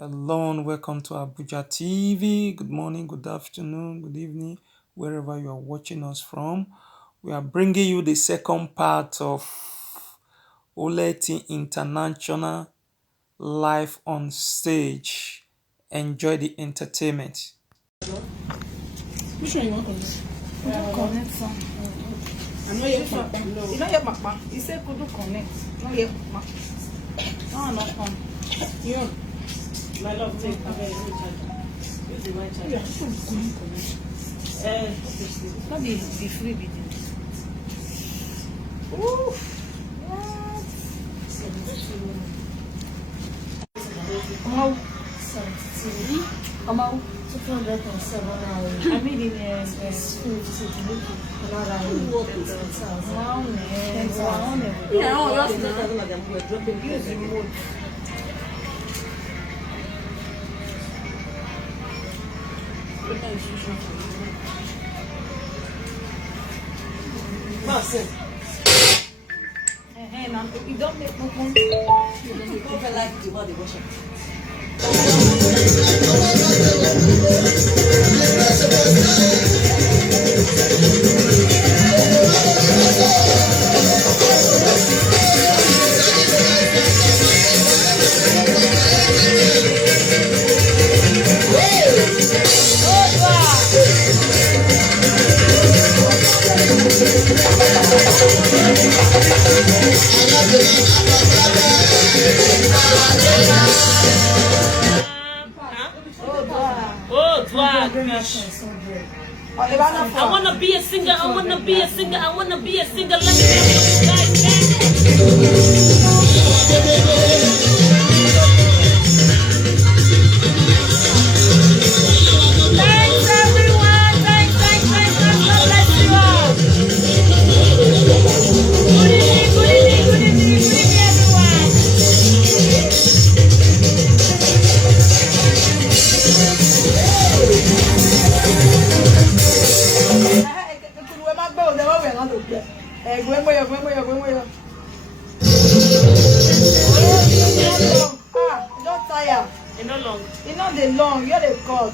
Hello and welcome to Abuja TV. Good morning, good afternoon, good evening, wherever you are watching us from. We are bringing you the second part of Oleti International live on stage. Enjoy the entertainment. Which one you want to connect? Connect some. I'm not yet Papa. You not yet Papa. You said could connect. Not yet Papa. No, not fun. You. My love, take a very good charger. Use the white charger. Yeah, connect. Not be free video. Ooh. What? How? 72. How? 207 hours. I mean in 50. Another wow, yeah, oh, yours now. Use the remote. Now, you don't make no point. You don't like the body washer. I wanna be a singer, I wanna be a singer, I wanna be a singer. Let me hear you guys. Thanks everyone, thanks, God bless you all. Good evening everyone. Don't tire. It's not long. It's not the long, you're the cut.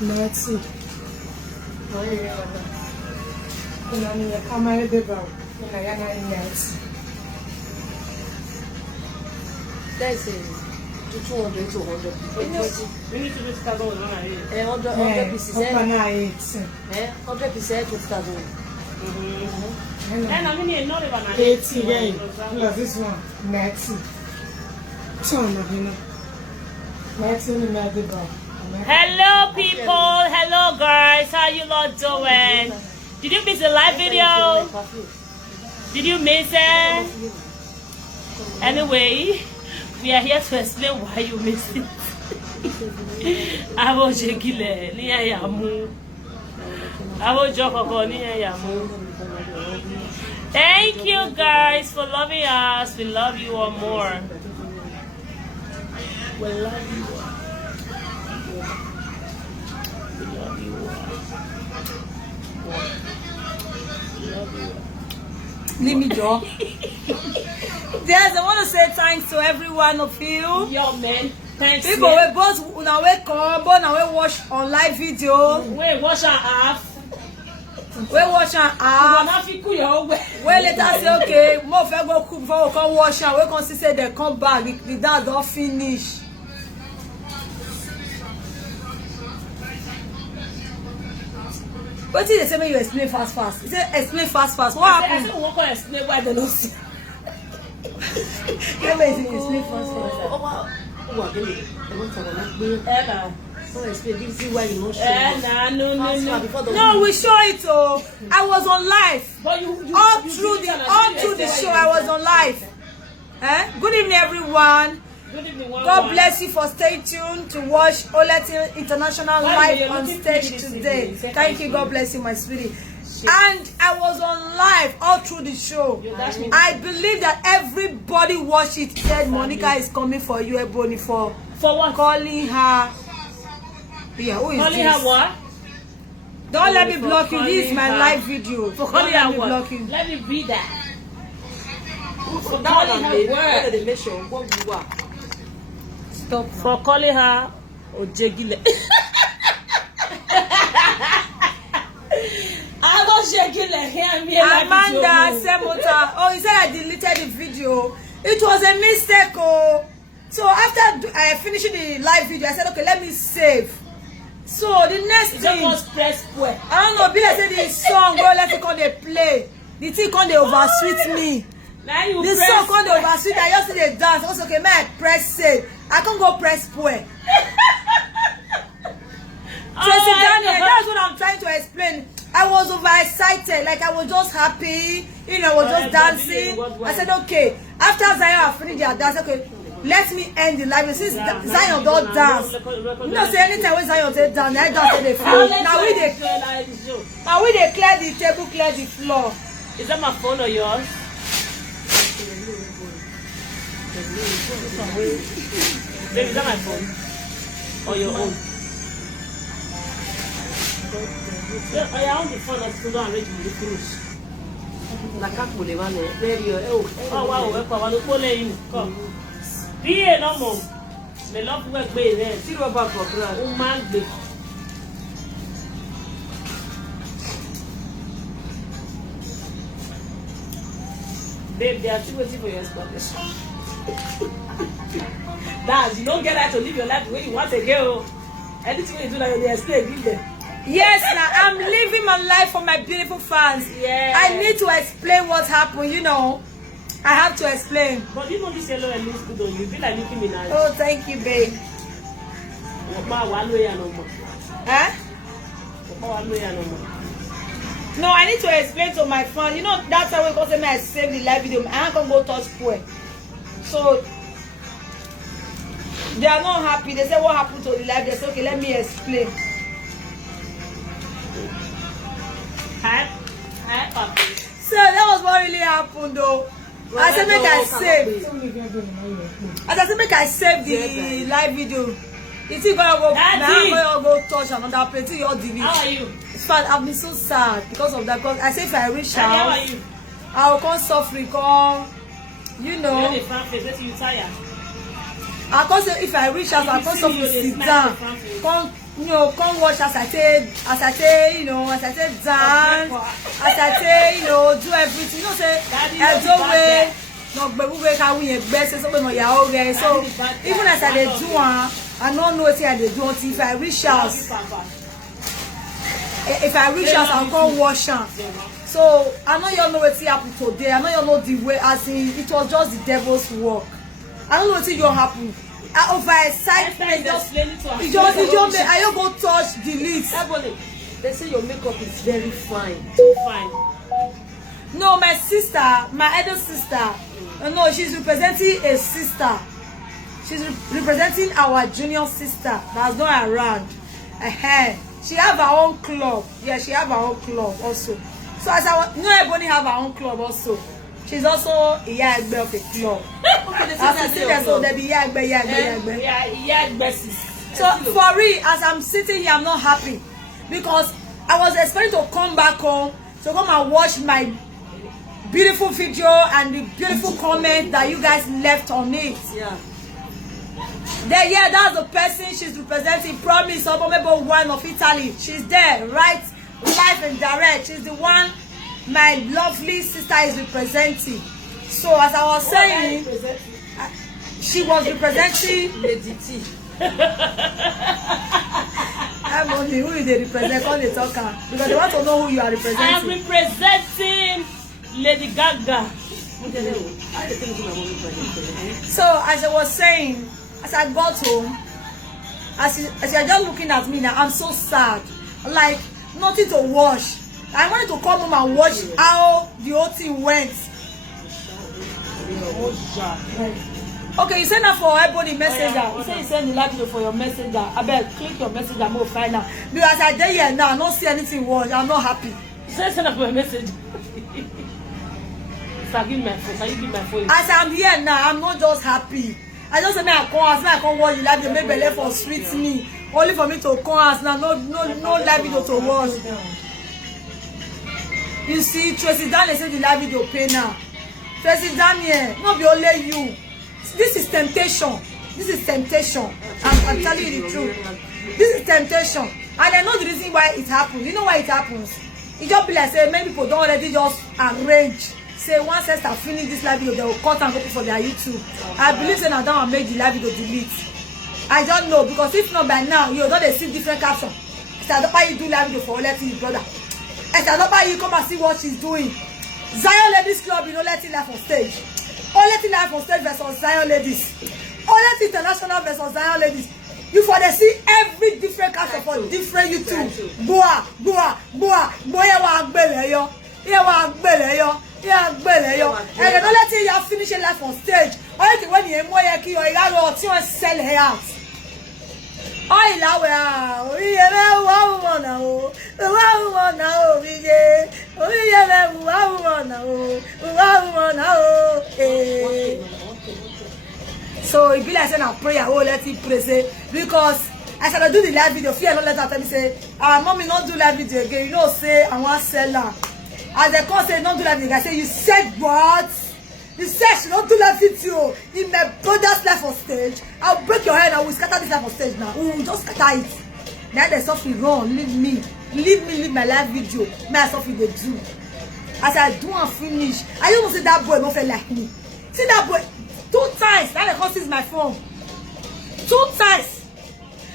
Merci. That's it. 200 to 100. We need to do 100 pieces. 100 pieces, 2,000. And I mean, not even 80 again. Plus this one, Maxi. Hello people, hello guys, how you lot doing? Did you miss the live video? Did you miss it? Anyway, we are here to explain why you missed it. I was jekile ni ayamu. I was jokoko ni ayamu. Thank you guys for loving us. We love you all more. We love you all. We love you all. Leave me, Joe. Yes, I want to say thanks to every one of you. Yo, man. Thanks. People, we both now we come, but now we watch on live video. We watch our app. We watch our app. We later say, okay, more fair go cook before we come wash and we can see say they come back. The dance don't finish. What did they say when you explain fast? You say explain fast. What happened? I said we won't explain why they don't see. Explain fast. No, we show it. Oh, I was on live. But all through the show, I was on live. Good evening, everyone. Good evening, God bless you for staying tuned to watch Oleti International live on stage today. Thank you. God bless you, my sweetie. And I was on live all through the show. I believe that everybody watched it. Said Monica is coming for you, Ebony, for what? Calling her. Yeah, who is calling this? Her what? Don't let me block you. This is my live video. For calling her what? Let me read that. For calling her what? Stop. For calling her Ojegile. Amanda Semota. Oh, he said I deleted the video. It was a mistake. Oh, so after finishing the live video, I said, okay, let me save. So the next thing, I don't know. Bill said the song, bro, let's go they play. The thing come they oversweet me. The song come they oversweet. I just see they dance. Also, okay, man, press save. I can't go press play. Tracy Daniel, that's what I'm trying to explain. I was overexcited, like I was just happy, you know, I was just dancing. I said, okay, after Zion finished their dance, okay, let me end the live. Since Zion don't dance, you know, say anytime when Zion say dance, I dance the floor. Now we they clear the table, clear the floor. Is that my phone or yours? Baby, is that my phone or your own? I own the phone that's still don't reach the finish. Oh wow, we're going to come. Be a normal. The love work way there. See what about for grand. Oh man, babe, they are still waiting for your explanation. Dad, you don't get that to live your life the way you want to go. Anything you do that you stay, give them. Yes, now I'm living my life for my beautiful fans. Yeah. I need to explain what happened, you know. I have to explain. But you know this yellow and looks good on you. You feel like looking in eyes. Oh, thank you, babe. Huh? No, I need to explain to my fans. You know, that's how we I save the live video. I can't go touch square. So they are not happy. They say what happened to the live. They say, okay, let me explain. So that was what really happened though. I said make I save. As I said make I save the live video. You think gonna go now I'm gonna go touch another place. You all delete. How are you? It's fine. I've been so sad because of that. Because I say if I reach out, I will come suffering, come, you know. You tired? I can't say if I reach out, I can't suffering sit down. Come, you know, come watch as I say, you know, as I say dance, as I say, you know, do everything. You know, say way, no, but we can win a best. So when you're okay, so even as I do I don't know what I do until if I reach out. If I reach out, I'll come wash out. So I know you all know what happened today. I know you all know the way as in it was just the devil's work. I don't know what you happen. Over excitement, it just make I go touch delete. They say your makeup is very fine. Too fine. No, my sister, my elder sister. No, she's representing a sister. She's representing our junior sister that's not around. She have her own club. Yeah, she have her own club also. So as I know, everybody have her own club also. She's also a Yagbe of a club. So there be Yagbe. So for real, as I'm sitting here, I'm not happy because I was expecting to come back home to come and watch my beautiful video and the beautiful comment that you guys left on it. Yeah. Then yeah, that's the person she's representing. Promise Obomebo one of Italy. She's there, right? Live and direct. She's the one my lovely sister is representing. So as I was saying, she was representing Lady T. I'm only who is the represent on the talker because they want to know who you are representing. I am representing Lady Gaga. So as I was saying, as I got home, As you're just looking at me now, I'm so sad. Like, nothing to watch. I wanted to come home and watch how the whole thing went. Okay, you send that for everybody messenger. You say you send the live video for your messenger. I bet click your messenger and we'll find out. Because I dare here now, I don't see anything watch. I'm not happy. You say send that for your messenger. So give me my phone. Can you give my phone? As I'm here now, I'm not just happy. I just say I can't watch the live video. Maybe for sweet me. Only for me to come as now. No live video to watch. You see, Tracy Daniel said the live video pay now. Tracy Daniel, not be only you. This is temptation. This is temptation. I'm telling you the truth. This is temptation. And I know the reason why it happens. You know why it happens? It just be like, say, many people don't already just arrange. Say, once I start finish this live video, they will cut and copy for their YouTube. I believe say now down and make the live video delete. I don't know, because if not by now, you don't see different captions. It's why you do live video for letting his brother. It's why you come and see what she's doing. Zion Ladies Club, you know, letting live on stage. Letting live on stage versus Zion Ladies. Letting International versus Zion Ladies. You for they see every different caption for different YouTube. Boa. And they don't let you finish your life on stage. Only when you more you are sell her out. So it be like saying a prayer, let it pray, because as I do the live video, fear not let her tell me say, mommy not do live video again. You know, say I want sell her. As they come say, don't do live video, I say, you said what? You said you don't do live video in my brother's life on stage. I'll break your head. I will scatter this life on stage now. We will just scatter it. Now there's something wrong. Leave me. Leave my live video. May I something they do. As I do and finish, I don't see that boy not feel like me. See that boy 2 times. Now they come seize my phone. 2 times.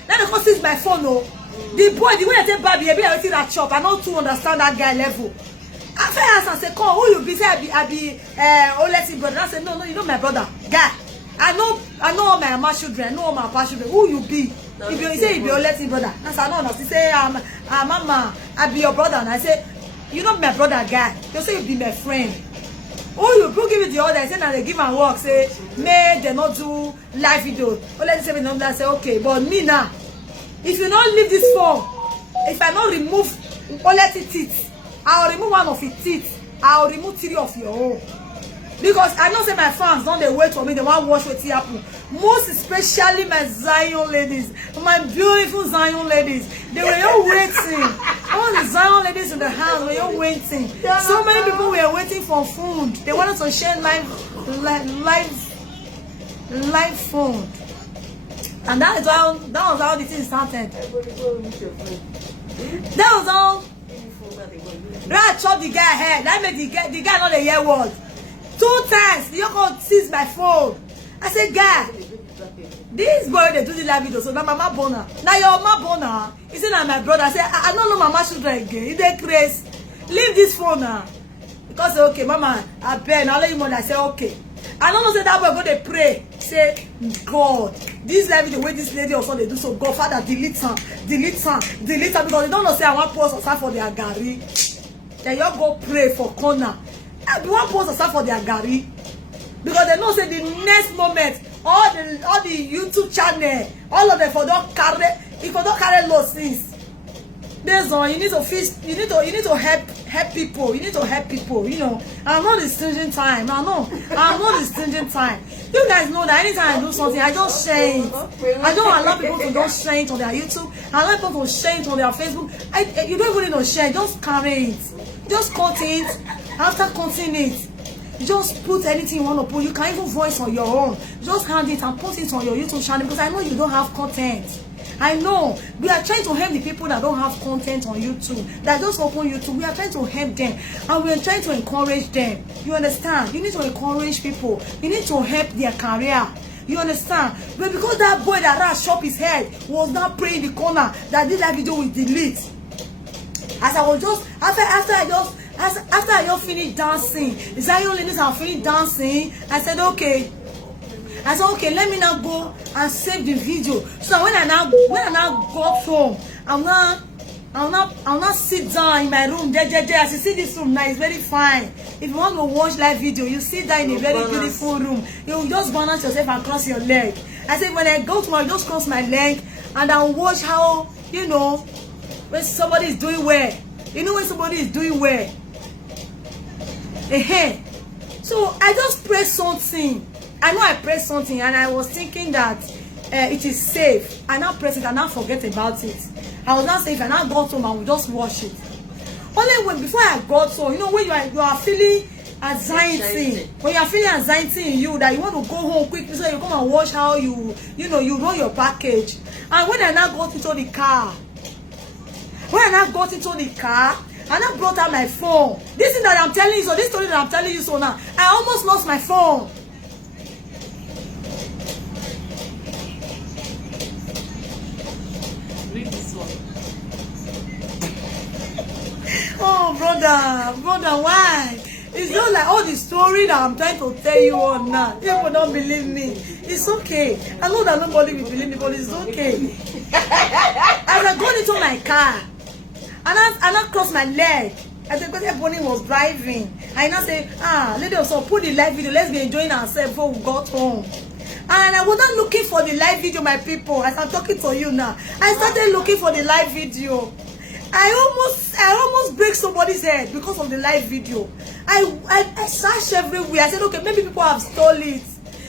Now they come seize my phone. Oh, the boy, the way I say baby, I see that chop. I don't too understand that guy level. After I ask and say, "Come, who you be?" Say, I be Oleti brother. I say, no, you know my brother, guy. I know all my mama children. I know all my papa children. Who you be? If you say you be Oleti brother, I say, no. He say, mama, I be your brother. And I say, you know my brother, guy. You say you be my friend. Who you give it the order? I say, now they give and work. Say, may they not do live video. Oleti say, no. I say, okay, but me now, if you don't leave this phone, if I don't remove Oleti teeth, I'll remove one of his teeth. I'll remove 3 of your own. Because I know say my fans don't they wait for me. They want to watch what happen. Most especially my Zion ladies, my beautiful Zion ladies. They were all waiting. All the Zion ladies in the house were all waiting. So many people were waiting for food. They wanted to share live food. And that was how the thing started. That was all. Right, chop the guy head. That made the guy not a year old. 2 times, you can't seize my phone. I said, guy, this boy they do the live video. So now mama bona. Now your mama bona. He said, now my brother. I said, I don't know mama children again. If they crazy, leave this phone now. Because okay, mama, I beg. I'll let you money. I said, okay. I don't know say that boy go they pray. Say, God, this live video where this lady also they do, so God, Father, delete her, because they don't know say I want post aside for their gari. Then you go pray for corner. And you want post aside for their gari, because they know say the next moment all the YouTube channel, all of them for don't carry low things. Based on you need to help people. You need to help people. You know, I'm not the stinging time. I'm not the stinging time. You guys know that anytime I do something, I just share it. I don't allow people to just share it on their YouTube. I allow people to share it on their Facebook. You don't even need to share. Just carry it. Just cut it. After cutting it, just put anything you want to put. You can even voice on your own. Just hand it and post it on your YouTube channel, because I know you don't have content. I know we are trying to help the people that don't have content on YouTube, that just open YouTube. We are trying to help them, and we are trying to encourage them. You understand? You need to encourage people. You need to help their career. You understand? But because that boy that ran shop his head was not praying in the corner, that did that video with delete. As I was just after I just finished dancing, Zion ladies have finished dancing. I said, okay. I said, okay, let me now go and save the video. So when I now go home, I'll not sit down in my room. As you see this room now, it's very fine. If you want to watch live video, you sit down in a very beautiful room. You just balance yourself and cross your leg. I said, when I go to my, just cross my leg and I'll watch how, you know, when somebody is doing well. You know when somebody is doing well. So I just pressed something. I know I pressed something and I was thinking that it is safe. I now press it and now forget about it. I was not safe and I got home and we just watch it. Only when before I got home, you know, when you are feeling anxiety, when you are feeling anxiety in you that you want to go home quickly so you come and watch how you know you roll your package. And when I now got into the car, and I brought out my phone. This thing that I'm telling you, so this story that I'm telling you so now, I almost lost my phone. Read this one. Oh, brother, why? It's not like all the story that I'm trying to tell you all now. People don't believe me. It's okay. I know that nobody will believe me, but it's okay. As I got into my car, and I crossed my leg. I said, because everybody was driving. I now say, lady also put the live video. Let's be enjoying ourselves before we got home. And I was not looking for the live video, my people. As I'm talking to you now, I started looking for the live video. I almost break somebody's head because of the live video. I searched everywhere. I said, okay, maybe people have stolen it.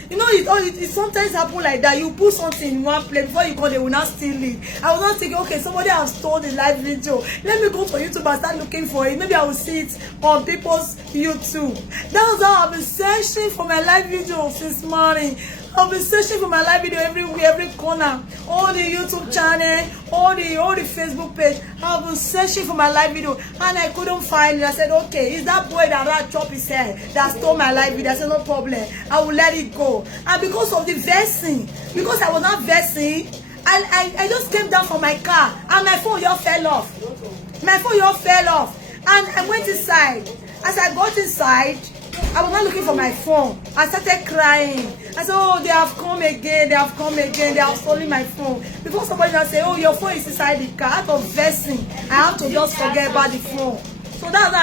You know, it sometimes happen like that. You put something in one place before you call, they will not steal it. I was not thinking, okay, somebody has stolen the live video. Let me go for YouTube and start looking for it. Maybe I will see it on people's YouTube. That was how I've been searching for my live video since morning. I've been searching for my live video everywhere, every corner, all the YouTube channel, all the Facebook page. I've been searching for my live video and I couldn't find it. I said, okay, is that boy that chopped his head that stole my live video? I said, no problem, I will let it go. And because of the versing, because I was not versing, I just came down from my car and my phone just fell off. My phone just fell off. And I went inside. As I got inside, I was not looking for my phone. I started crying. I said, oh, they have come again, they have stolen my phone. Before somebody now say, oh, your phone is inside the car, out of versing, I have to just forget about the phone. So that's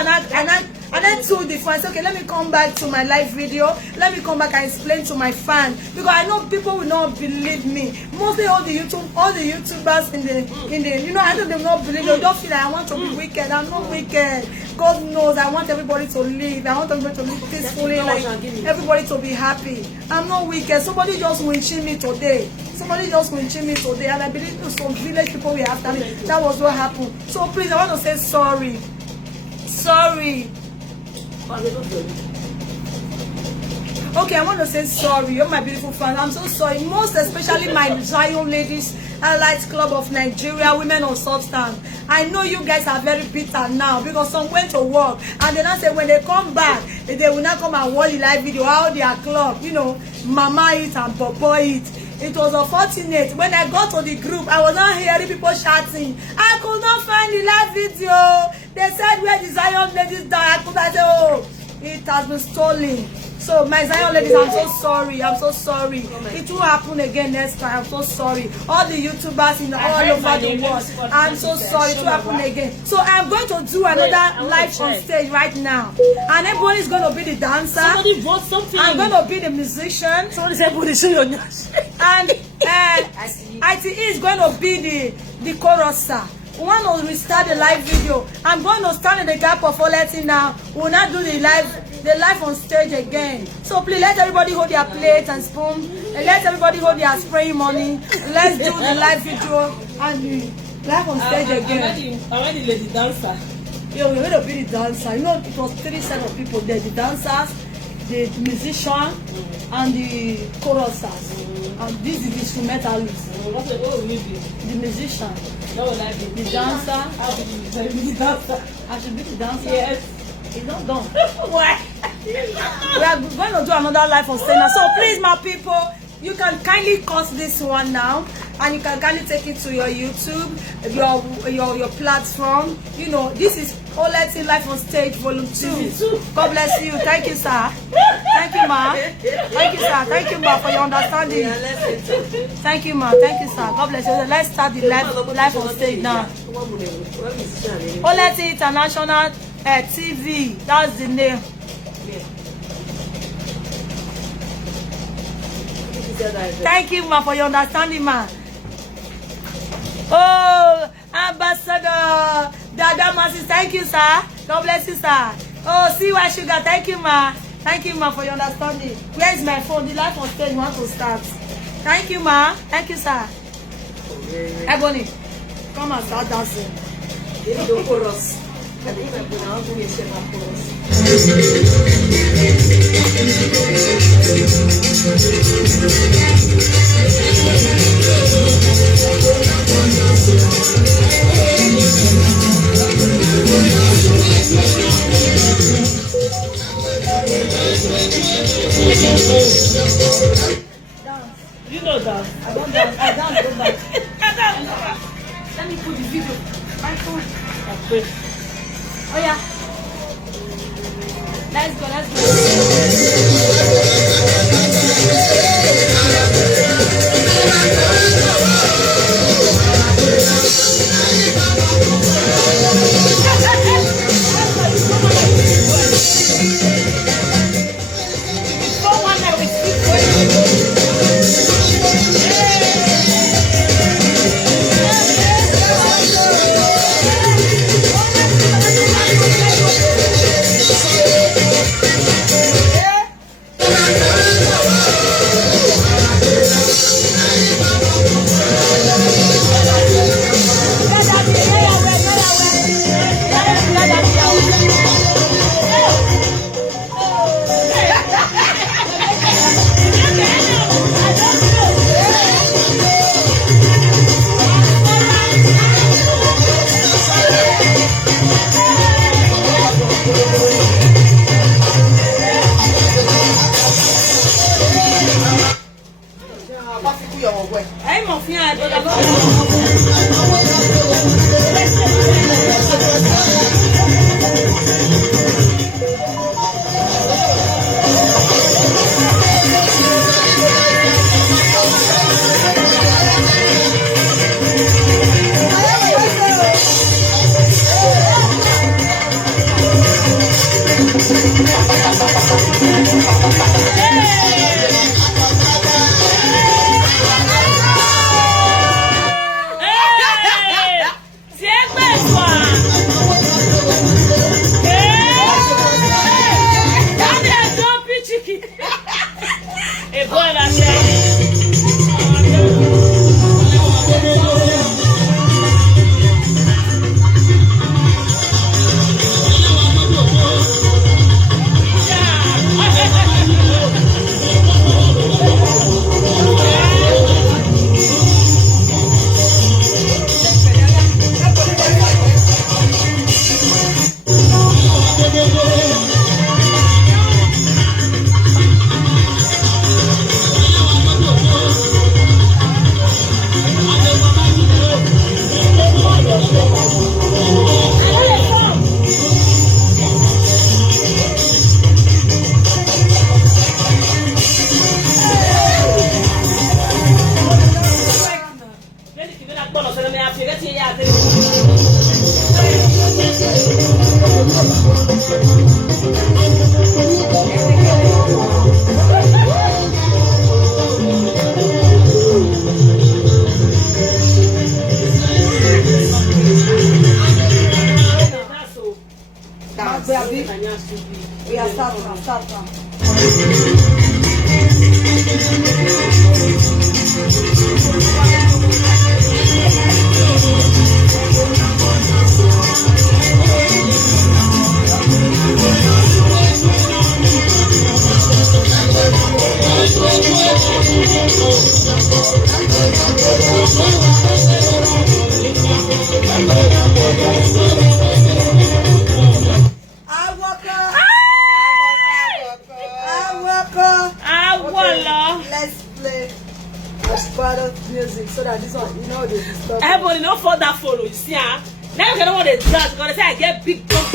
and I told the phone, I said, okay, let me come back to my live video. Let me come back and explain to my fans. Because I know people will not believe me. Mostly all the YouTubers in the you know, I know they will not believe. They don't feel like I want to be wicked. I'm not wicked. God knows I want everybody to live. I want everybody to live peacefully, like everybody to be happy. I'm not wicked. Somebody just winching me today. And I believe some village people were after me. That was what happened. So please, I want to say sorry. Okay, I want to say sorry, oh my beautiful fans. I'm so sorry, most especially my Zion Ladies Allies Club of Nigeria, Women of Substance. I know you guys are very bitter now because some went to work and then I say when they come back, they will not come and watch the live video how their club, you know, Mama it and Papa it. It was unfortunate. When I got to the group, I was not hearing people shouting. I could not find the live video. They said where the Zion Ladies died. I say, oh, it has been stolen. So my Zion Ladies, I'm so sorry. It will happen again next time. I'm so sorry. All the YouTubers in all over the world, I'm so sorry. It will happen again. So I'm going to do another live on stage right now. And everyone is going to be the dancer. Somebody bought something. I'm going to be the musician. Somebody said, put it on your and ITE is going to be the choruser. We want to restart the live video. I'm going to stand in the gap of Oleti now. We'll not do the live on stage again. So please let everybody hold their plate and spoon. And let everybody hold their spraying money. Let's do the live video and the live on stage again. I want the lady dancer. Yeah, we're going to be the dancer. You know, it was 3 sets of people there. The dancers, the musician, and the chorusers. And this is the instrumentalist. What will you be? The musician. What will I be? The dancer. I will be the dancer. I should be the dancer? Yes. It's not done. Why? We are going to do another live on stage now. So please, my people, you can kindly cut this one now. And you can kindly take it to your YouTube, your platform. You know, this is Oleti Life on Stage Volume 2. God bless you. Thank you, sir. Thank you, ma. Thank you, sir. Thank you, ma, for your understanding. Thank you, ma. Thank you, sir. God bless you. Let's start the life on stage now. Oleti International TV. That's the name. Thank you, ma, for your understanding, ma. Oh, Ambassador Dada Masi, thank you, sir. God bless you, sir. Oh, CY Sugar, thank you, ma. Thank you, ma, for your understanding. Where is my phone? The life on stage wants to start. Thank you, ma. Thank you, sir. Ebony, come and start dancing. You know that. I don't dance. I dance. Go back. Let me put the video. My phone. Okay. Oh yeah. Let's go. Let's go. We are starting now, start now. Let's play a part of music so that this one, you know, they stop. Everybody not for that follow. You see, now you don't want to dance because they say I get big dog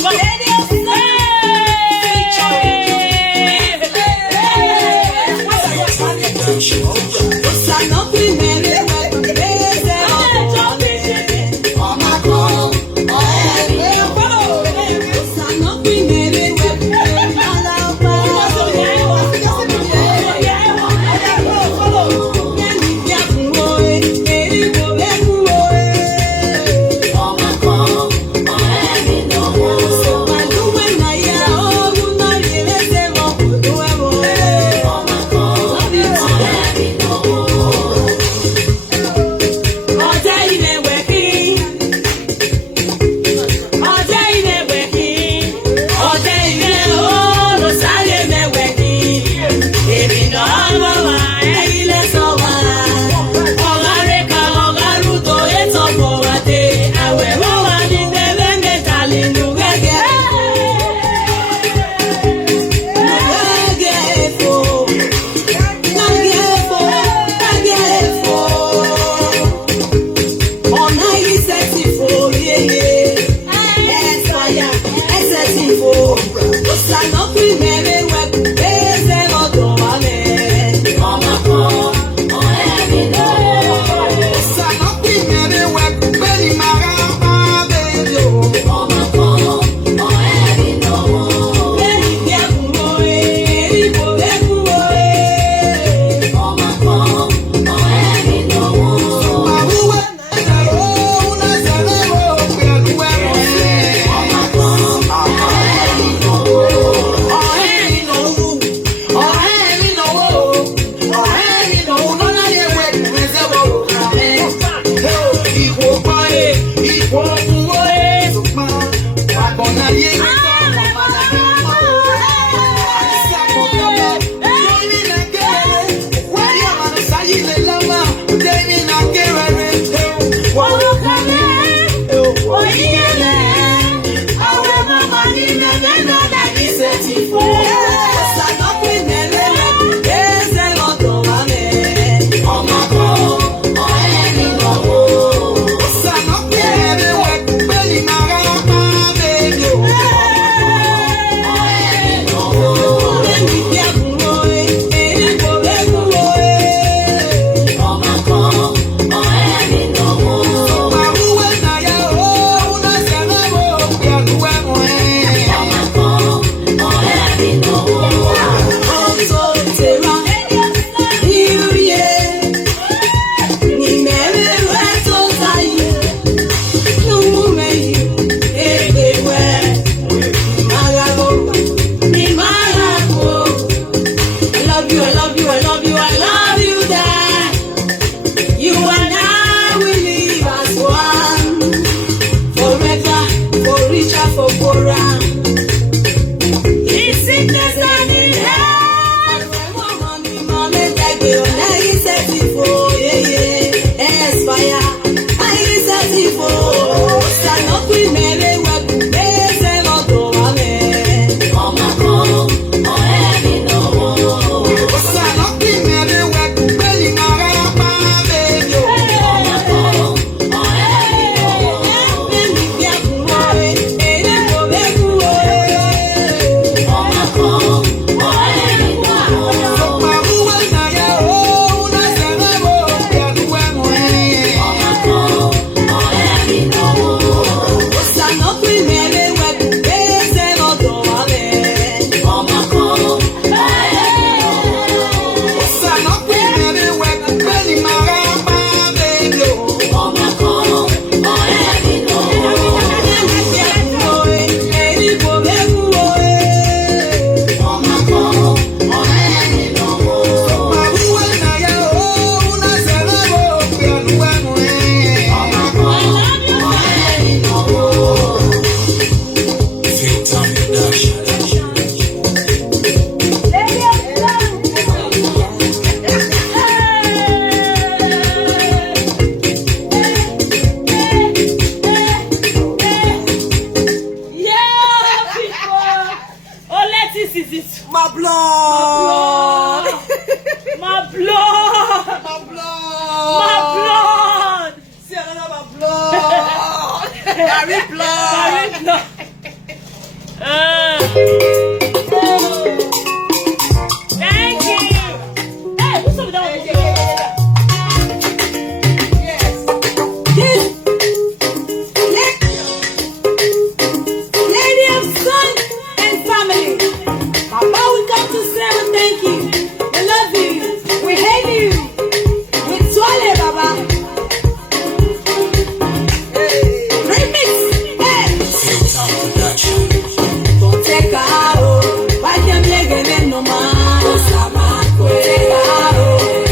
Carry blood. Don't take out, why can't you get no man? Take out,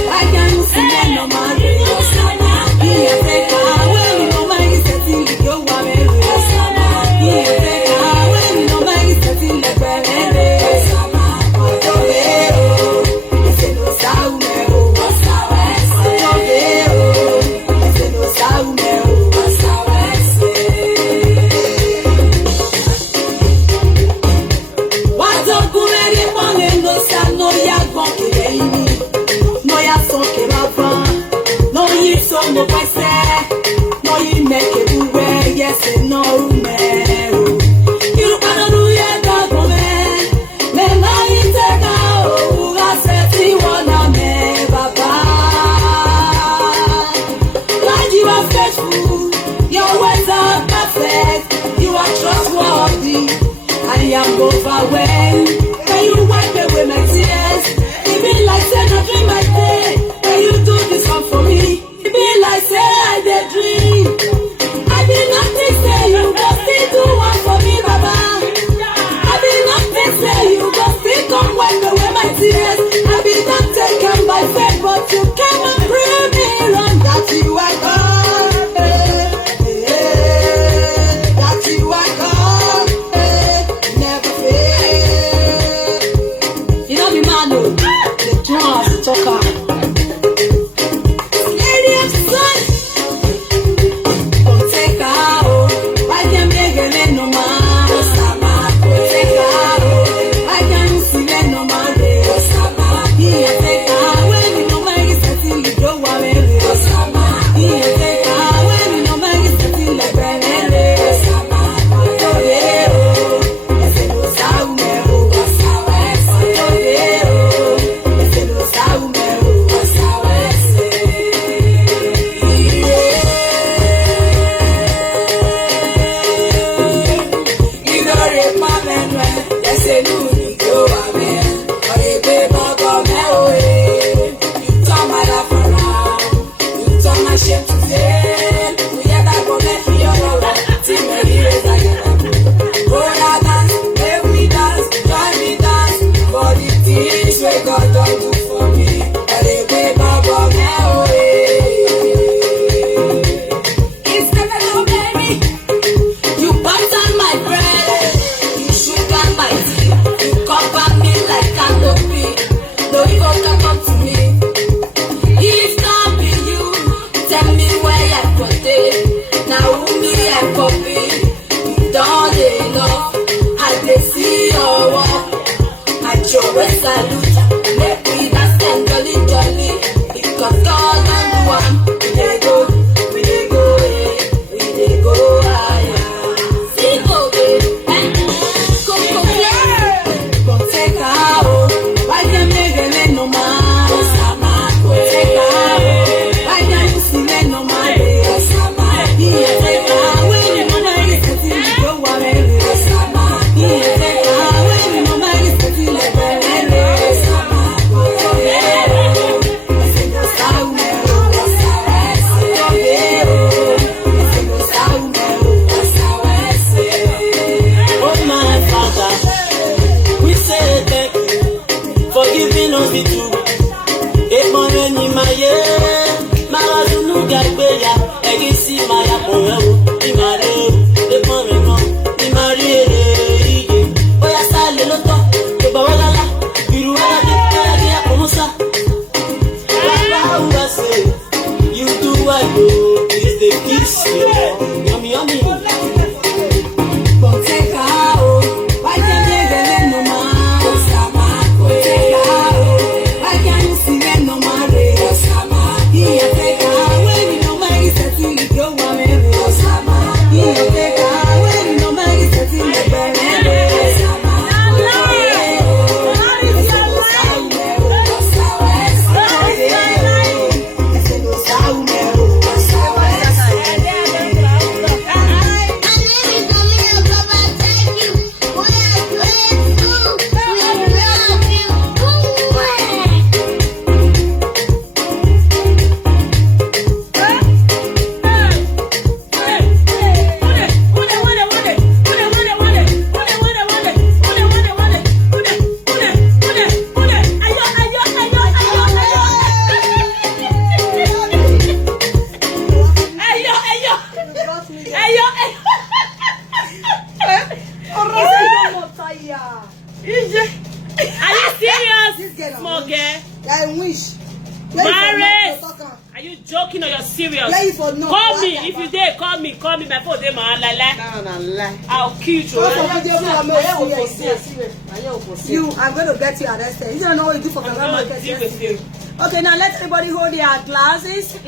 why can't you see no man? You take out, when you know my is setting the go away. You take out, when you know my is setting the belly. No, I say, no, you make it away, yes, and no, man. You can't do it, God, man. Man, I take out, I said, you wanna make Papa. Like you are faithful, your ways are perfect, you are trustworthy, I am overwhelmed. When you wipe away my tears, it be like saying I dream my day. When you do this one for me, I say I did dream. I did nothing say you go still do one for me, Baba. I did nothing say you go still come wipe away my tears. I did not taken by faith, but you came and prove me wrong that you are God. That you are God. Never fail. You know me, man, the drums, the talker. You cover me like small girl. I wish. Maris, are you joking or you're serious? Call me if you dare. Call me my phone. They man lie. I'll kill you. I'm going to get you arrested. You don't know what you do for camera market. Okay, now let everybody hold their glasses.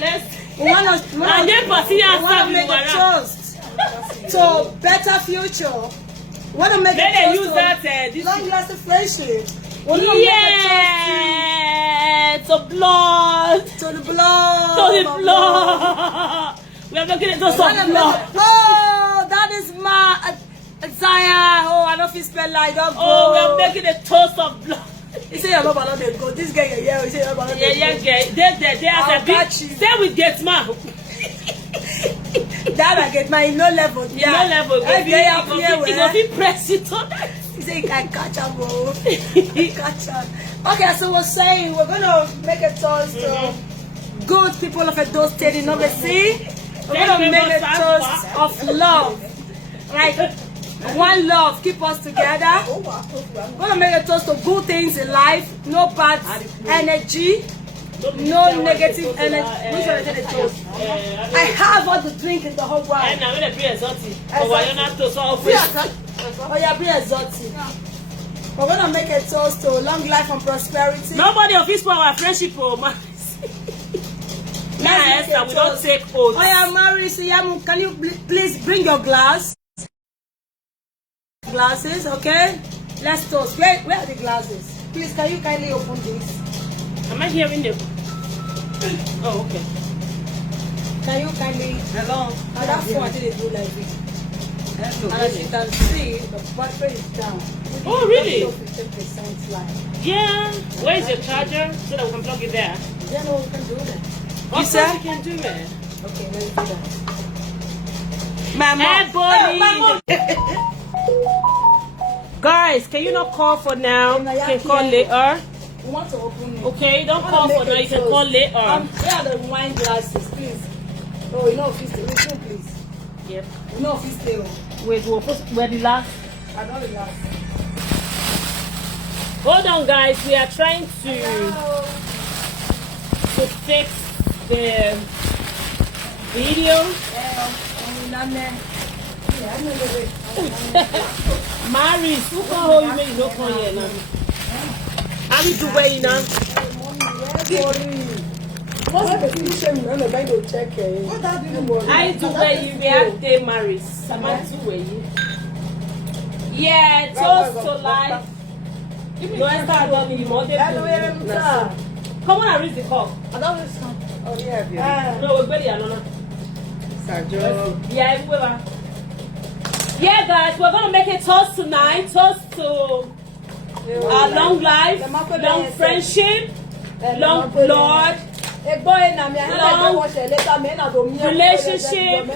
We want to make a toast to better future. We want to make a toast to long-lasting friendship. Yeah, to blood. To the blood. To the blood. We are making it to some blood. Oh, that is my Isaiah. Oh, I don't feel spell like that. Oh, we are making a toast of blood. You say your mama not dey go. This girl, yeah, you say your mama not dey go. Yeah, they are the stay with Getman. That I get my no level. Yeah, no level. He go be press it on. He say he can catch up, bro. Catch up. Okay, so we're saying we're gonna make a toast to good people of Edo State in Obe Sea. We're gonna make a toast of love. Like one love, keep us together. We're gonna make a toast to good things in life, no bad energy, no negative energy. Which one is the toast? I have all the drink in the whole world. And I'm gonna be exotic. Oh yeah, be exotic. We're gonna make a toast to long life and prosperity. Nobody of his power friendship, oh man. Yes, we don't take oaths. Oh yeah, Maris, can you please bring your glasses, okay? Let's toast. Where are the glasses? Please, can you kindly open this? Am I hearing them? Oh, okay. Can you kindly? Hello. That's what they do like this. And as you can see, the battery is down. Oh, really? 15% line. Yeah. Where is your charger so that we can plug it there? Yeah, no, we can do that. You said you can do it. Okay, let's do that. Guys, can you not call for now? You can call later. We want to open it. Okay, don't call for now. You can call later. Where are the wine glasses, please? Oh, you know, please, please. Yep. You know, please. Wait, we're the last. I don't relax. Hold on, guys. We are trying to fix the video. Maris, who can hold you make no call here now? How do you do way now? I do where you react, Maris. I'm do where you. Yeah, toast to life. No, I start on the mother. Come on and read the call. I don't listen. Oh, yeah. No, we're ready, Alona. Yeah, everywhere. Yeah, guys, we're gonna make a toast tonight. Toast to long life, long friendship, long blood, long relationship,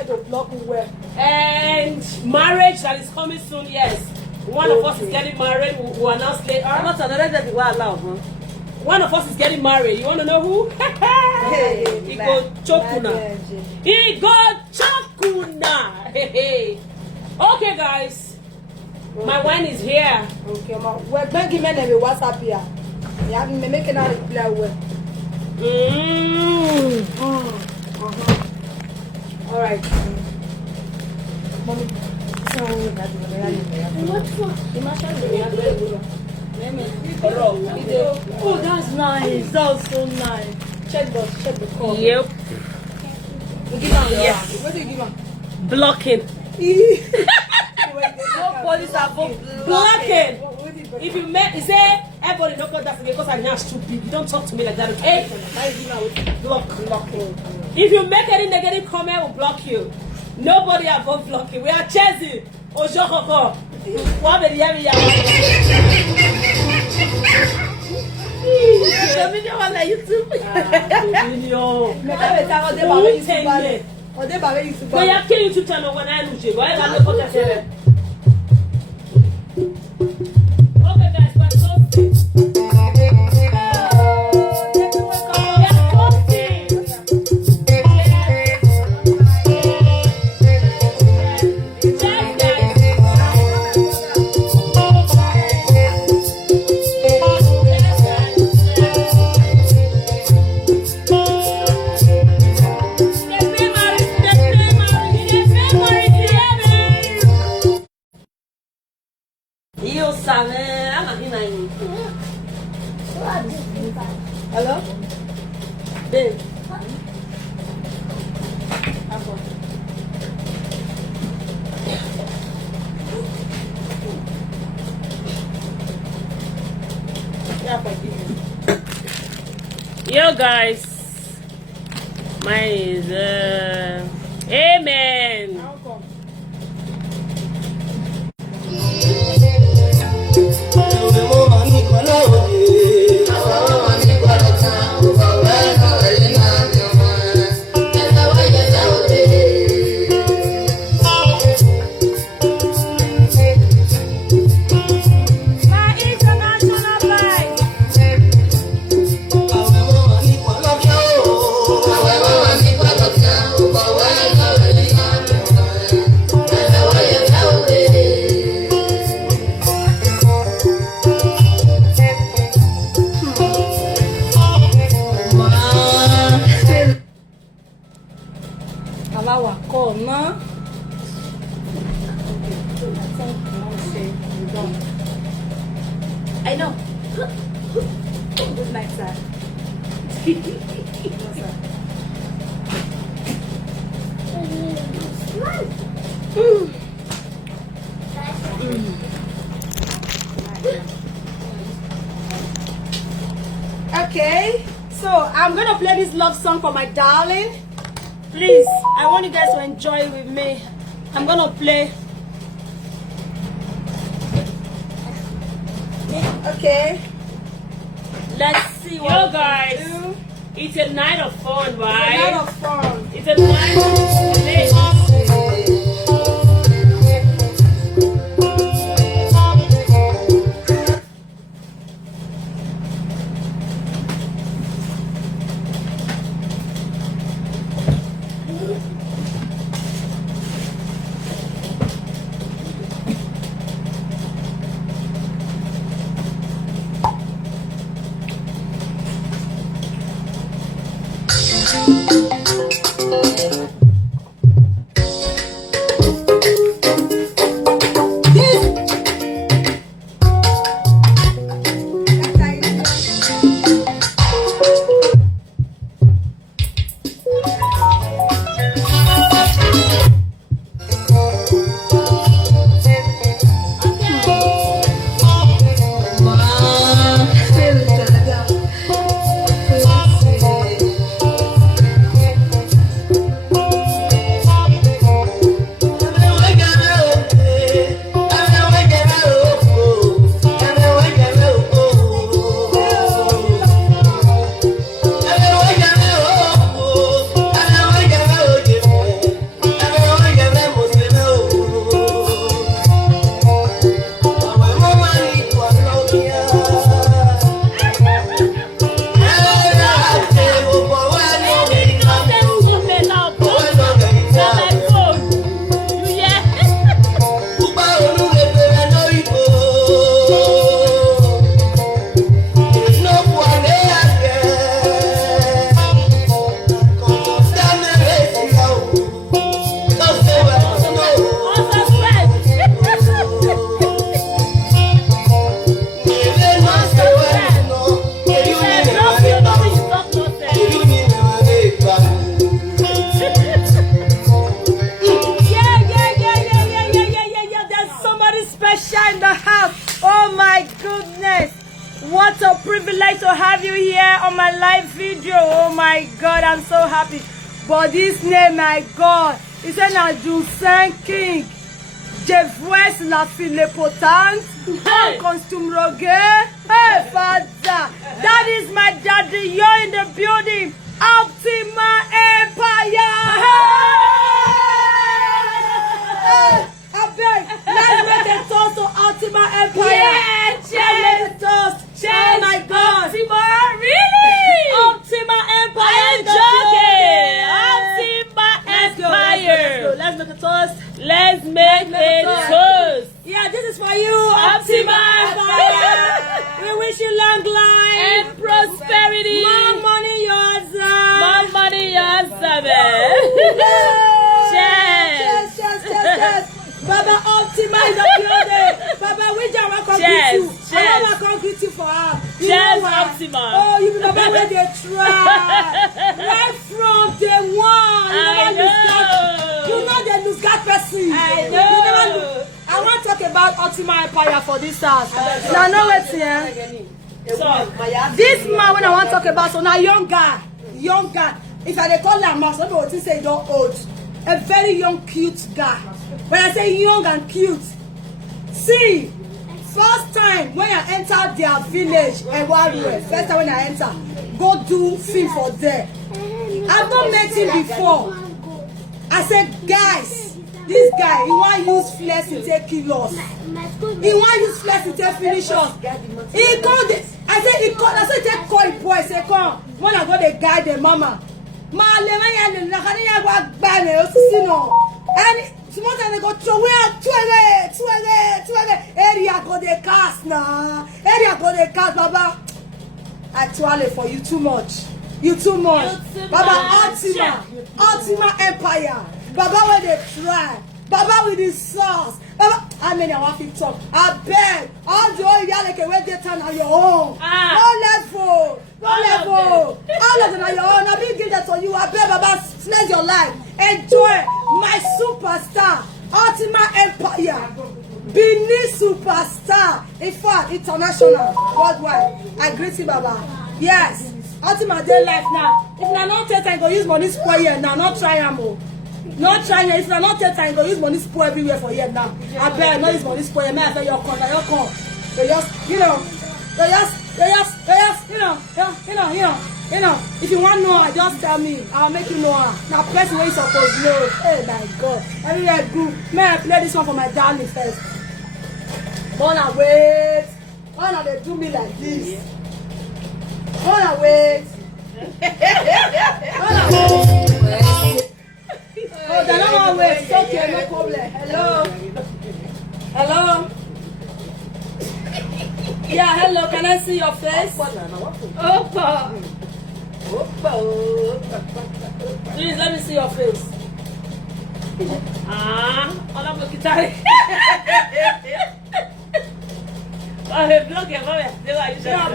and marriage that is coming soon. Yes, one of us is getting married. We'll announce later. One of us is getting married. You want to know who? He go Chokuna. He go Chokuna. Okay, guys. My wine is here. Okay, we're making a WhatsApp here. Yeah, I'm making a reply. All right. Oh, that's nice. That was so nice. Check the call. Yep. Yes. What do you give her? Blocking. Blocking. If you make, say everybody don't call that because I'm not stupid. You don't talk to me like that, okay? Blocking. If you make any negative comment, we'll block you. Nobody are going to block you. We are chasing. Ojokoko. What the yummy video on YouTube. But you kill YouTube channel when I lose you. Why am I not going to okay, guys, we're talking. You savez, I'm not in Hello? Babe. Yo guys, mine is amen. I know. Good night, sir. Okay, so I'm gonna play this love song for my darling. Please, I want you guys to enjoy it with me. I'm gonna play. Okay. Let's see what. Yo guys, do. It's a night of fun, right? It's a night of fun. It's a night of fun. What a privilege to have you here on my live video. Oh my God, I'm so happy. But this name, my God, is an Adjusant King. Je vois la fille potente. En costume rogué. Hey, Father. That is my daddy. You're in the building. Optima Empire. Hey. I beg. Let's make a toast to Optima Empire. Yeah, cheers. Let's make a toast. Cheers. Oh my God. Optima, really? Optima Empire. I'm joking. Optima Empire. Let's make a toast. Let's make a toast. Yeah, this is for you, Optima Empire. We wish you long life and prosperity. More money, yours. More money, yours, Cheers. Cheers. Baba Optima in the building. Baba, we just come Cheers, greet you. I cheers. wanna come greet you for her. You Cheers, know why? Optima. Oh, you know where they try. Right from day one. You never lose God. You know they lose God person. I You never know. lose. I want to talk about Optima Empire for this house. Now, know what's here. So, This man, when I want to talk about, so now young guy. If I dey call him man, some people will say he don't old. A very young, cute guy. When I say young and cute, see, first time when I enter their village, first time when I enter, go do film for there. I've not met him before. I said, guys, this guy, he want use flex to take kill us. He want use flex to take finish us. He called it. I said he called. I said take call the boy. I said come. When I go the guide the mama. Ma le ma ya le na kani ya gba gba me o si no. And small time they go throw away twere area go the cast na. Area go the cast baba. Actually for you too much. You too much. Baba Ultima Empire. Baba where they try. Baba with his sauce. Baba, how many I want to talk? I beg. All the oil you like where they turn on your own. No level. All of them on your own. I been give that to you. I beg Baba, flex your life. Enjoy my superstar. Ultima Empire. Benin superstar. In fact, international. Worldwide. I greet you, Baba. Yes. Ultima day life now. If I not take time, go use money spoil here now. Not try am. Not trying. If I not take time, go use money spoil everywhere for here now. I bet not use money spoil. May I say your con. They just, you know. If you want to know, just tell me. I'll make you know. Now, person where you supposed to know. Hey, my God. Everywhere good. May I play this one for my darling first? Wanna wait. Wanna they do me like this? Wanna wait. Wanna wait. Oh, they don't want to wait. It's okay, no problem. Hello. Yeah, hello. Can I see your face? Opa. Please let me see your face. On a guitar.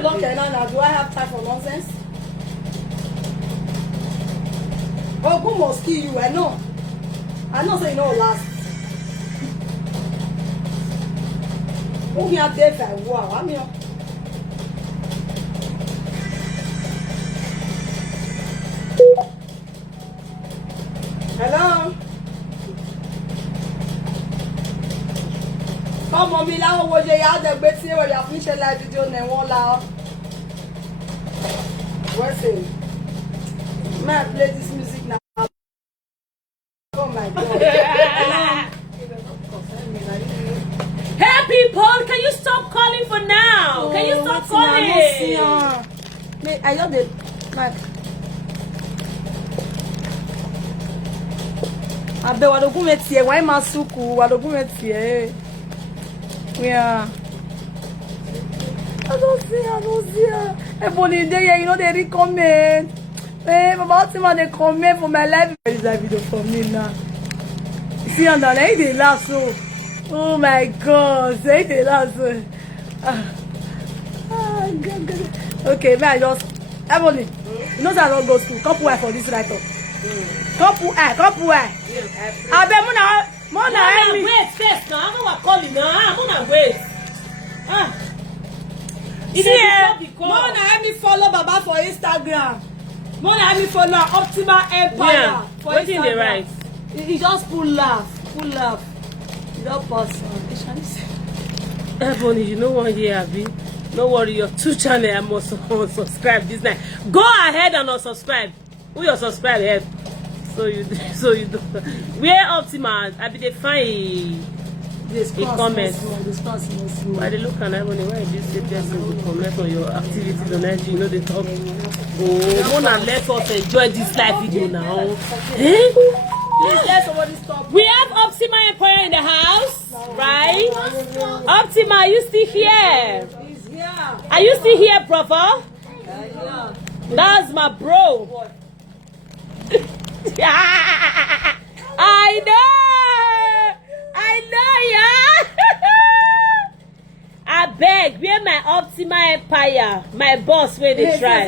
Blocker now. Do I have time for nonsense? Oh, who must kill you? I know say you know last. Who can take that? Wow, I'm here. Hello? Come on, me la wo je ya de gbe ti we ya finish live video na won la. What's it? May I play this music now? Oh my God. hey people, can you stop calling for now? Can you stop calling? I just did like. Abe wadogun metie, why masuku wadogun metie? Yeah. I don't see. Everybody there, you know they recommend. Hey, Baba Ultima, they comment for my life. There is a video for me now. See, and then they laugh so. Oh my God, say they laugh so. God. Okay, may I just Emily, you know that I don't go school. Come put for this right up. Come put. I bet Mona. Wait first now. I'm not calling now. I'm gonna wait. Mona, help me follow Baba for Instagram. Mona, help me follow Optima Empire for Instagram. Right. He just pull laugh. You don't pass on. Ebony, you know what here, Abi? No worry, your 2 channel I must subscribe this night. Go ahead and unsubscribe. Who you subscribe help? So you do. Where Optima? I be they find a comment. I dey look and Ebony, why this person will comment on your activities on IG? You know they talk. Oh, Mona, let us enjoy this live video now. Eh? Please let somebody stop. We have Optima Empire in the house, right? Optima, are you still here? He's here. Are you still here, brother? Yeah. That's my bro. I know, yeah. I beg, where my Optima Empire, my boss, where they try.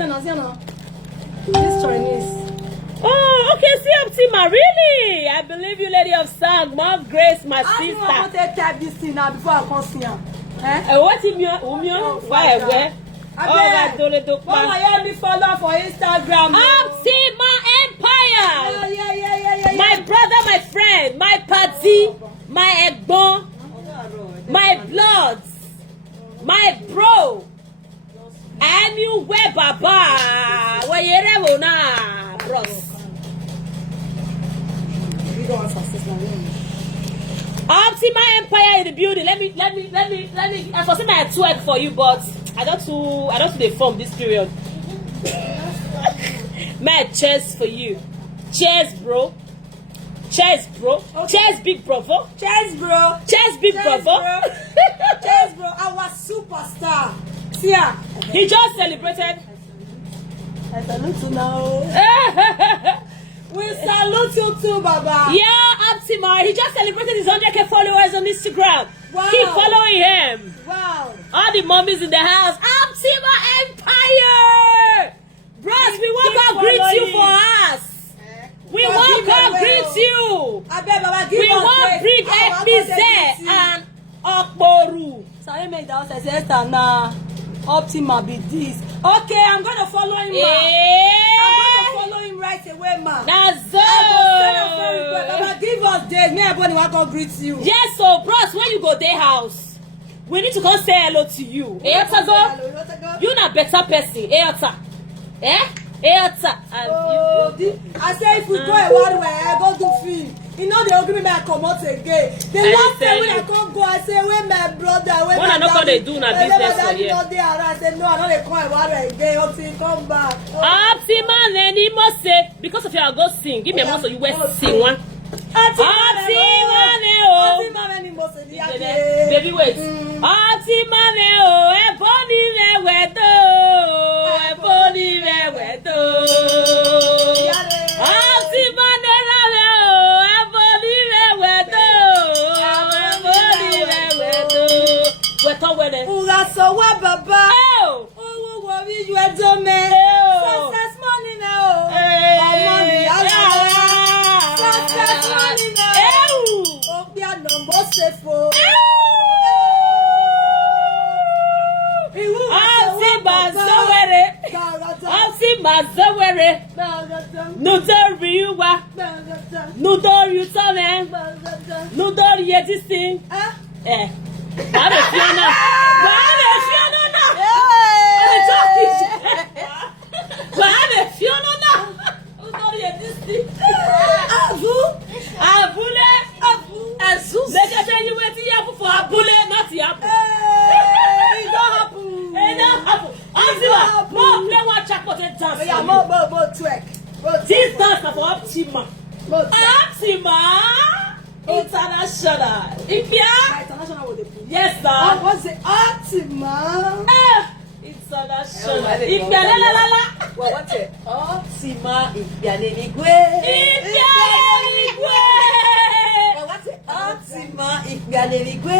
This Chinese. Oh, okay, see Optima, really? I believe you, lady of song. More grace, my sister. I want to type this thing now before I come see her. What in your where? Oh, I don't know. Mama, hear me follow for Instagram. Optima Empire. Yeah. My brother, my friend, my party, my egbon, my blood, my bro. I'm you where Baba. Where you na, bros. Optima Empire in the building. Let me. I foresee my twerk for you, but I don't do the form this period. My cheers for you. Cheers, bro. Cheers, bro. Okay. Cheers, big brother. Cheers, bro. Cheers, big brother. Cheers, bro. Our superstar. See ya. He just celebrated. I salute you now. We salute you too, Baba. Yeah, Optima. He just celebrated his 100K followers on Instagram. Wow. Keep following him. Wow. All the mommies in the house. Optima Empire. Bros, we want to greet you for us. We want to greet you. I bet Baba give we want bring FBZ and Okboru. So I made that I said, nah, Optima be this. Okay, I'm going to follow him, ma. I'm going to follow him right away, ma. That's Baba, give us days. Me, everybody want to greet you. Yes, so bros, when you go their house, we need to go say hello to you. Eota go? You not better person. Eota. Eota. Oh, I say if we go a one way, I go to film. You know they agree me I come out again. The last time when I can't go, I say where my brother, where my daddy. What they do na business for you? I said no, I know they come a one way again until come back. Optima Lenny must say because of your go sing. Give me a month so you will sing one. Optima Lenny must say. Baby wait. Optima Lenny ebony wedo. Ebony wedo. Optima so what, Baba? Oh, what will you do, man? Success money now. Money, success money now. Oh, we are number safe. This dance of Optima. Optima International. International yes, sir. What's the Optima? International. Well, what's it? Optima Ipianenigwe. Well, what's it? Optima Ipianenigwe.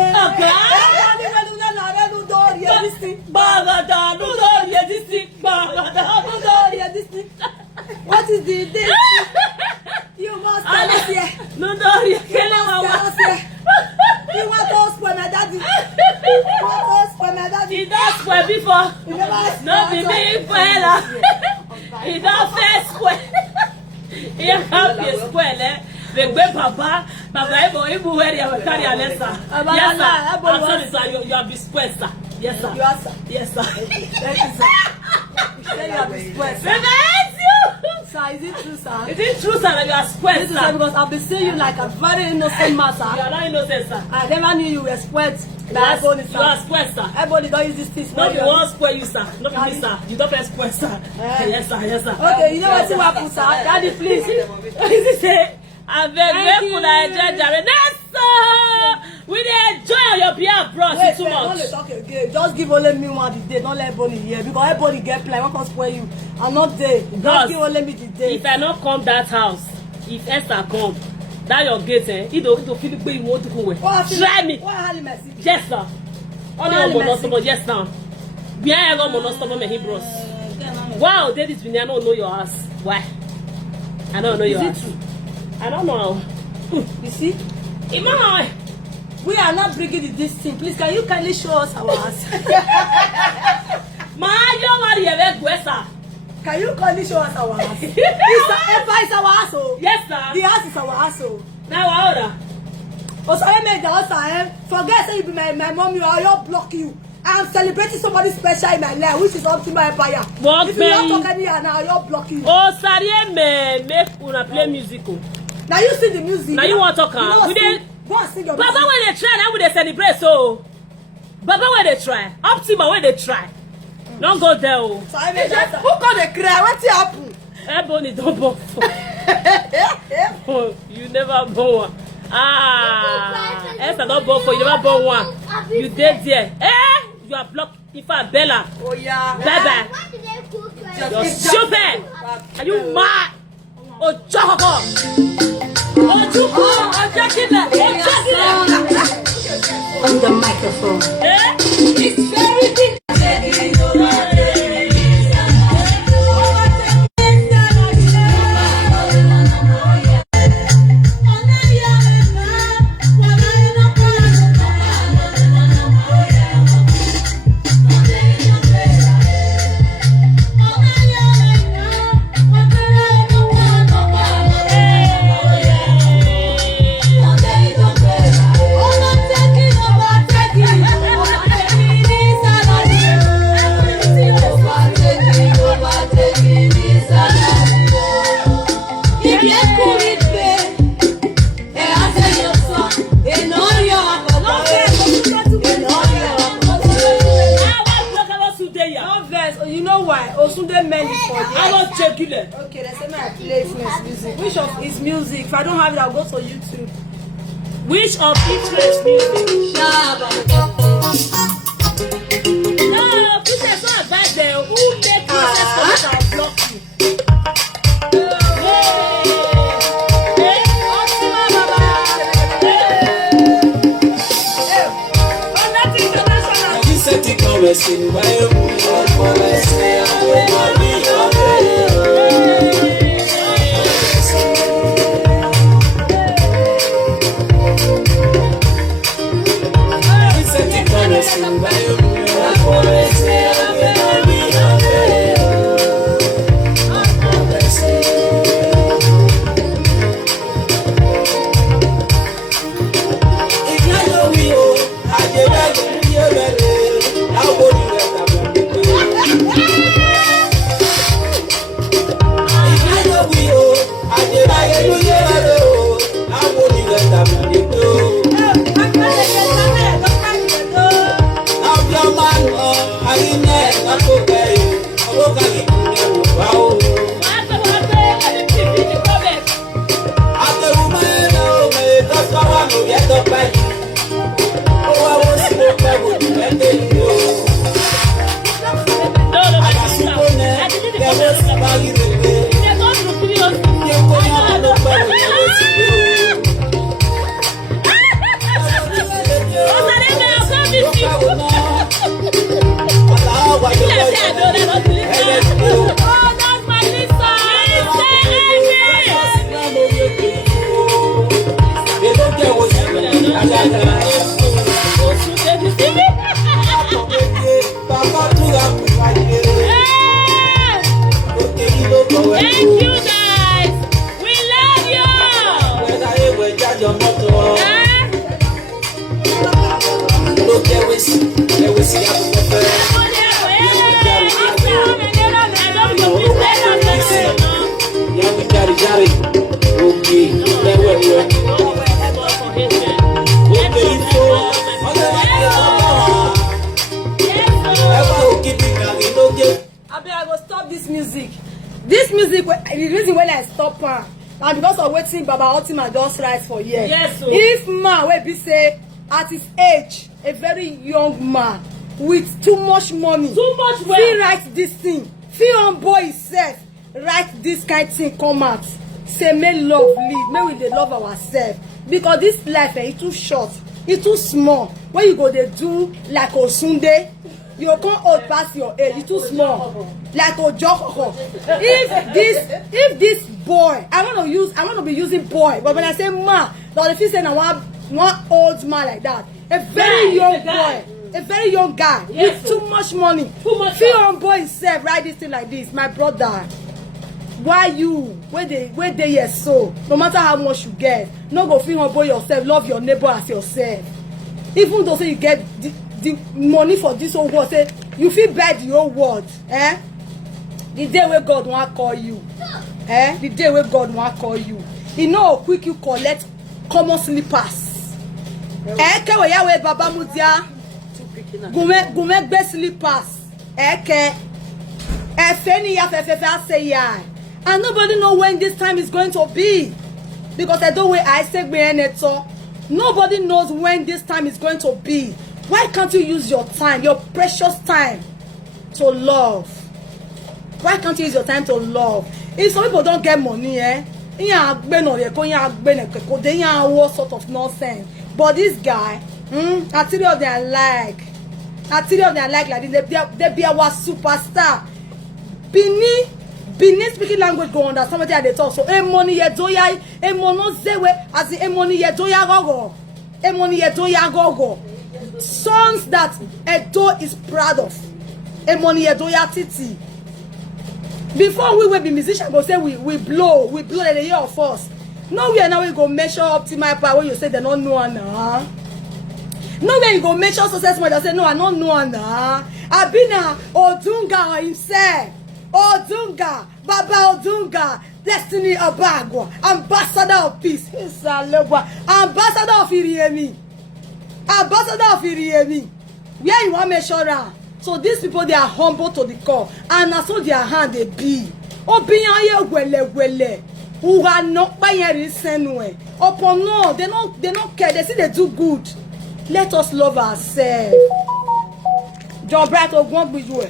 What is the day? You must tell us here. No, you must tell us here. You want us for my daddy. You want us for my daddy. He does square before. No, be big fella. He does fair square. He have the square, eh? The great Papa, Ibu, where you have carry a lesson. Yes, sir. I'm sorry, sir. You have the square, sir. Yes, sir. You are, sir. Yes, sir. Thank you, sir. You say you have the square, sir. Sir, is it true, sir? Is it true, sir, that you are square, sir? Sir, because I've been seeing you like a very innocent man, sir. You are not innocent, sir. I never knew you were square. You are square, sir. Everybody don't use this thing. No, you want square you, sir. Not for me, sir. You don't play square, sir. Yes, sir. Yes, sir. Okay, you know what you happen, sir? Daddy, please. I beg grateful that I enjoy Jared. Yes, sir. We enjoy on your behalf, bros. Wait, too much. Don't talk again. Just give only me one the day. Don't let everybody hear because everybody get play. What can spoil you? I'm not there. Just give only me the day. If I not come that house, if Esther come, that your gate, he don't feel the way you want to go away. Try me. What happened, Messi? Yes, sir. Only one monostable, yes now. Bien one monostable me Hebrews. Wow, David Vinny, I don't know your ass. Why? I don't know your ass. I don't know. You see? Imagine. We are not bringing this thing. Please, can you kindly show us our ass? Can you kindly show us our ass? It's our ass. Yes, sir. The ass is our ass. Now, order. I made the house. Forget that you be my mom. You are all block you. I am celebrating somebody special in my life, which is Optima Empire. If you don't talk any now, I'll block you. Oh, sorry, man. Make una play musical. Now you sing the music. Now you want to talk? We didn't. Go and sing your music. Baba, when they try, now we they celebrate. So, Baba, when they try, Optima, when they try, don't go there. Oh. So I made that. Who got the cry? What's happening? Ebony don't born. You never born. Ah, Esther not born for you. Never born one. You dead there. Eh? You are blocked. If I Bella. Oh yeah. Baba. You're stupid. Are you mad? Oh, Choco. Oh, Choco. I'm checking that. On the microphone. Eh? It's very big. Okay, let's say I play his music. Which of his music? If I don't have it, I'll go to YouTube. Which of his music? No, Princess not bad there. Who made Princess come and block you? Thank you guys. We love you. I will stop this music. This music, the reason when I stop her, and because of waiting Baba Ultima just rise for years. Yes, if man will be say at his age, a very young man with too much money, too much wealth, he write this thing. Feel on boy himself, write this kind of thing come out. Say may love lead, may we dey love ourselves. Because this life is too short It's too small. When you go, they do like on Sunday. You can't old past your age. It's too small. Like a joke. If this boy, I want to be using boy, but when I say man, if you say I want one old man like that, a very young boy, a very young guy with too much money, feel on boy himself, write this thing like this, my brother. Why you where they yes so no matter how much you get, no go feel on boy yourself, love your neighbor as yourself. Even though say you get the money for this whole world, say you feel bad the whole world, the day where God want call you, the day where God want call you, you know how quick you collect common slippers, kewe ya we baba mudia gume be slippers, feni ya fe say ya, and nobody know when this time is going to be, because I don't way I say nobody knows when this time is going to be. Why can't you use your time, your precious time, to love? Why can't you use your time to love? If some people don't get money, all sort of nonsense. But this guy, I tell you they like this. They be our superstar. Benin speaking language go understand what they talk. So money yedoya, mono zewe, as the money yedoya gogo. Songs that Edo is proud of. Money yedoya titi. Before we will be musicians, go say we blow in the year of us. No way now we go measure optimal power when you say they don't know now. No way you go measure success when they say no, I don't know now. Abina Odunga himself. Odunga, Baba Odunga, Destiny Abagwa, Ambassador of Peace, Ambassador of Iriemi, where you want to measure around. So these people, they are humble to the core, and that's what their hand they be. Obianye wele, who are not by any way. Upon no, they don't care. They see they do good. Let us love ourselves. John Bright of one with you.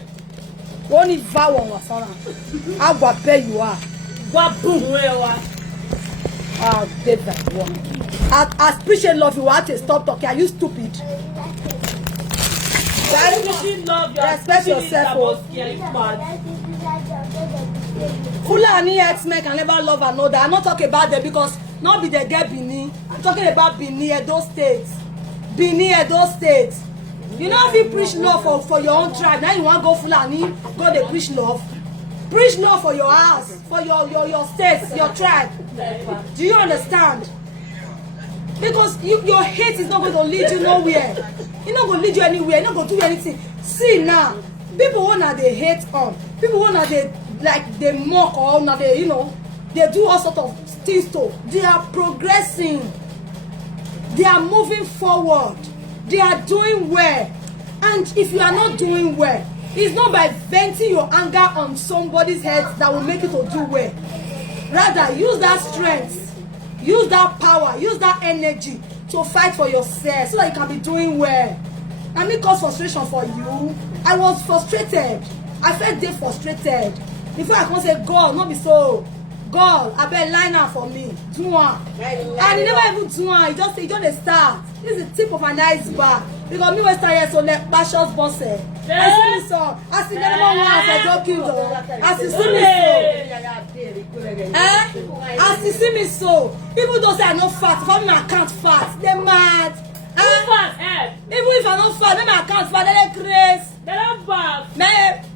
Only vow on was on. How pay you are. What boom where you are. Ah, David one. I appreciate love you want to stop talking. Are you stupid? Respect yourself. Fulani X-Men can never love another. I'm not talking about them because not be the get Bini. I'm talking about Bini, Edo State. Bini, Edo State. You know if you preach love for your own tribe, now you want to go Fulani, go they preach love. Preach love for your house, for your state, your tribe. Do you understand? Because your hate is not going to lead you nowhere. It's not going to lead you anywhere. It's not going to do anything. See now, people wanna they hate on. People wanna they mock or now they they do all sort of things to. They are progressing. They are moving forward. They are doing well. And if you are not doing well, it's not by venting your anger on somebody's head that will make you to do well. Rather, use that strength, use that power, use that energy to fight for yourself so that you can be doing well. I mean, cause frustration for you. I was frustrated. I felt they frustrated. Before I can say, God, not be so. God, I bet line up for me. Do one. And he never even do one. He just start. This is the tip of an iceberg. Because me was tired, so let Bashos boss it. I see me so. I see them one as I don't kill them. I see me so. I see me so. People don't say I no fat. If I'm not can't fat, they're mad. Even if I don't fat, them I can't fat. They're crazy. They don't fat.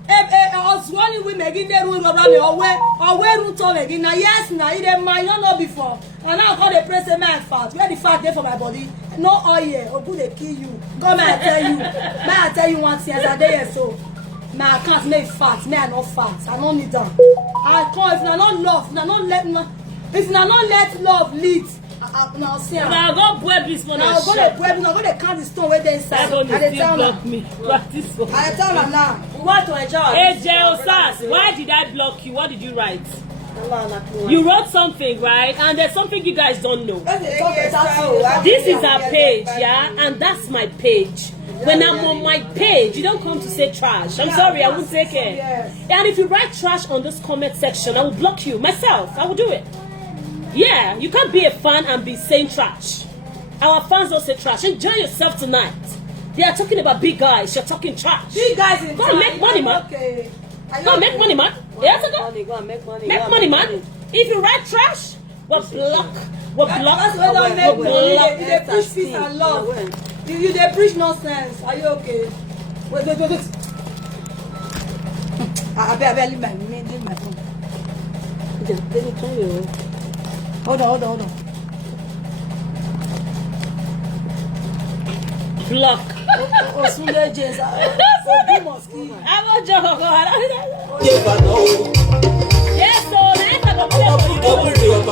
I was running with Megan, they will rub me away root on again. Now, yes, now, you didn't mind, you know before. And now I call the press a man fat. Where the fat there for my body? No oil, or good they kill you. Come and I tell you once years a day or so. Now I can't make fat, me I not fat. I don't need that. I can't, if I not love, if I not let love lead. Now see now go bread this for now go the bread now go the count the stone where they inside and they tell me practice for I tell her now what to enjoy. Hey Osas, why did I block you? What did you write? You wrote something, right? And there's something you guys don't know. This is our page, yeah, and that's my page. When I'm on my page, you don't come to say trash. I'm sorry, I won't take it. And if you write trash on this comment section, I will block you myself. I will do it. Yeah, you can't be a fan and be saying trash. Our fans don't say trash. Enjoy yourself tonight. They are talking about big guys. You're talking trash. Big guys in Go and make money, man. Okay. Go and make money, man. Yeah, go and make money. make money, man. If you write trash, we'll block. We'll block. That's why don't make We'll money. block. They preach peace and love. You they preach nonsense. Are you okay? Wait. I better leave my phone. Hold on. Block. Sunday James. I want you to go. Yes, so let's go play for If you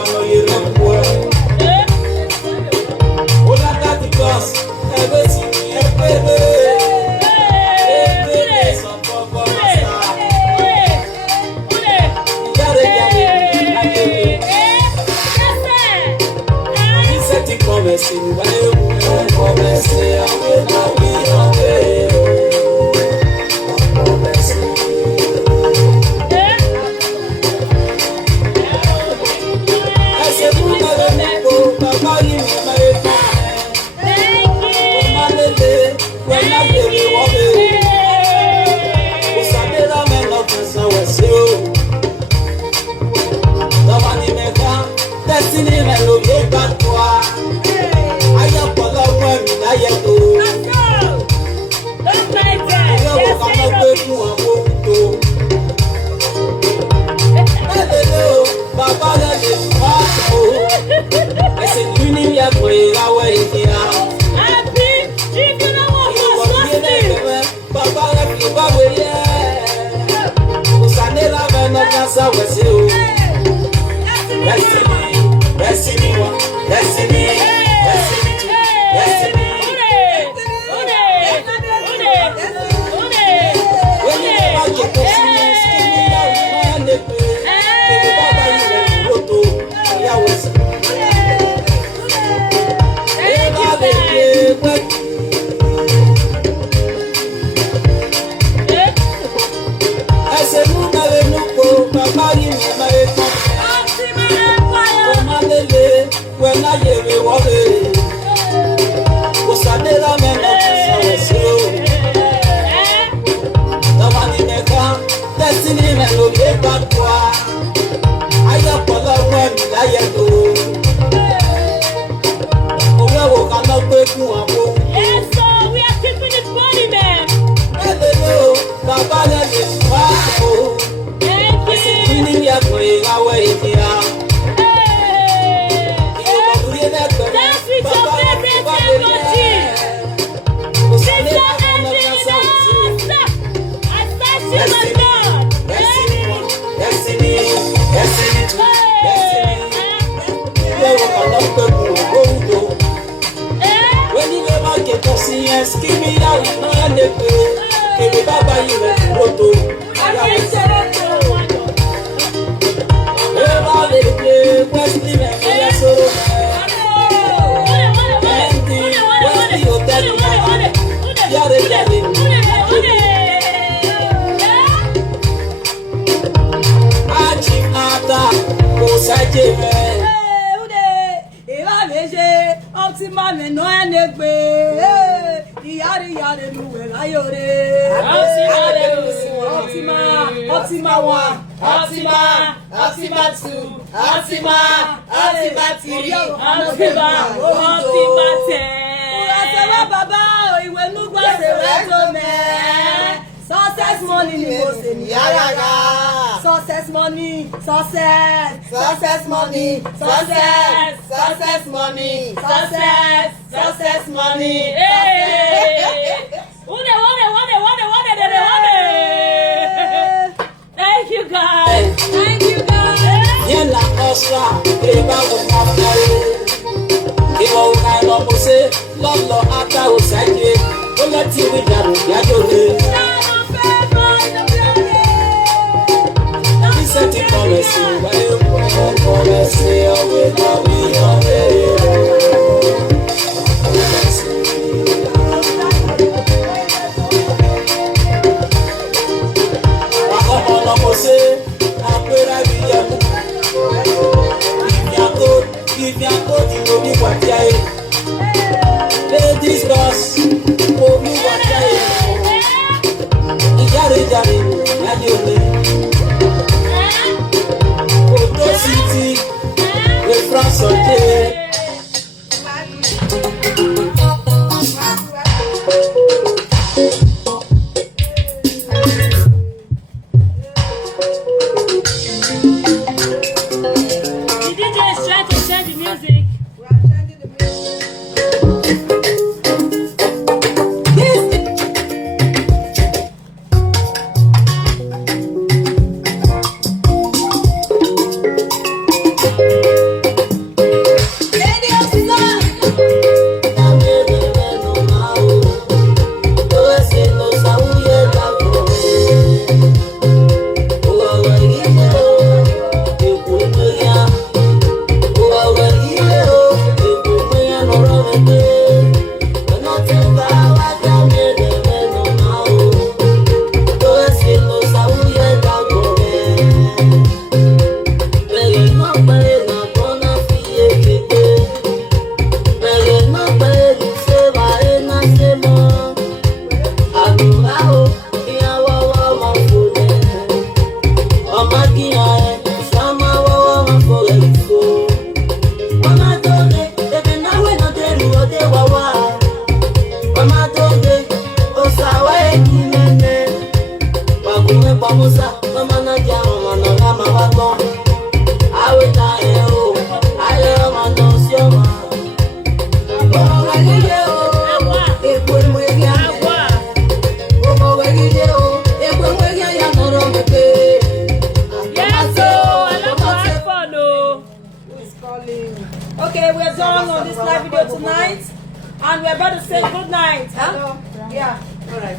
and we're about to say good night. Huh? Yeah. All right.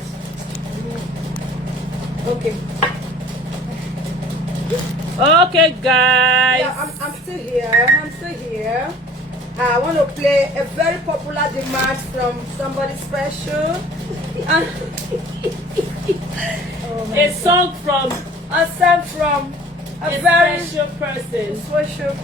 Okay. Okay, guys. Yeah, I'm still here. I want to play a very popular demand from somebody special. A song from A song from a very special person. special.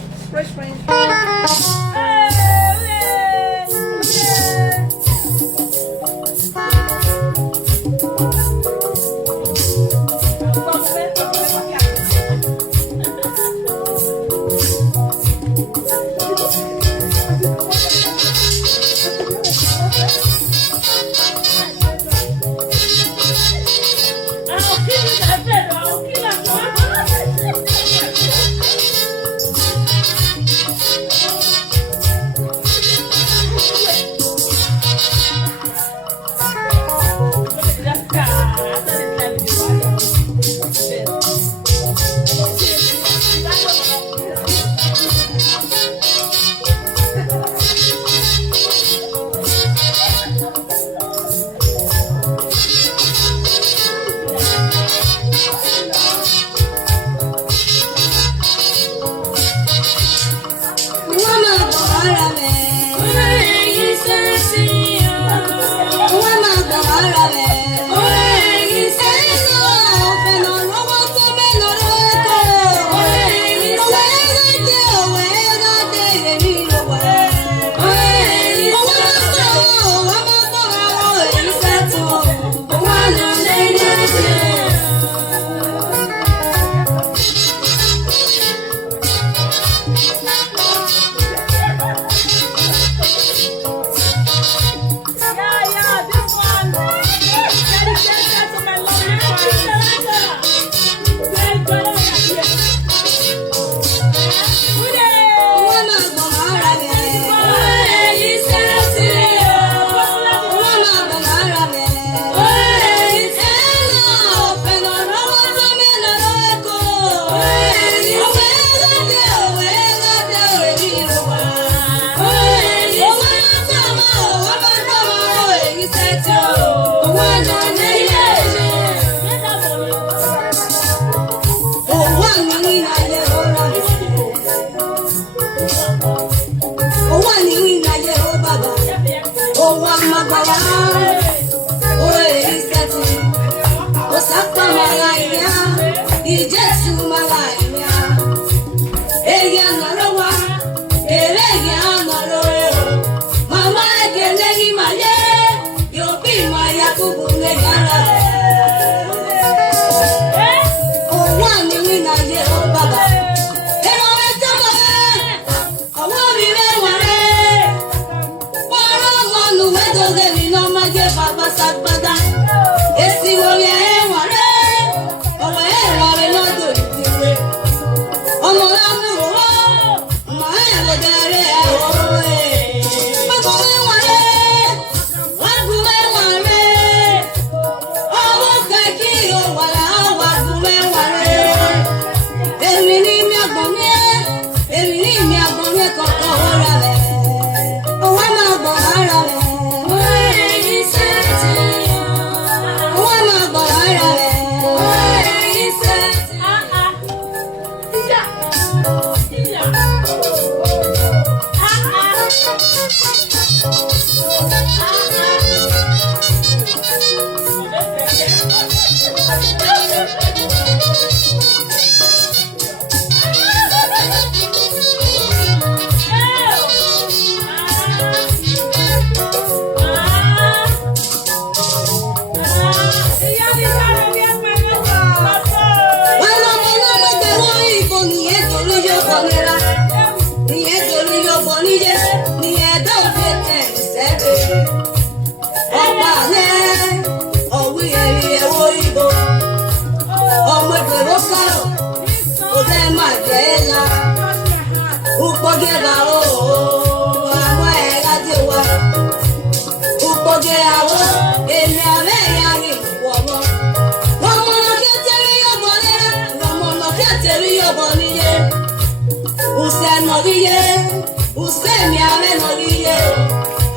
Usted me ame no guille,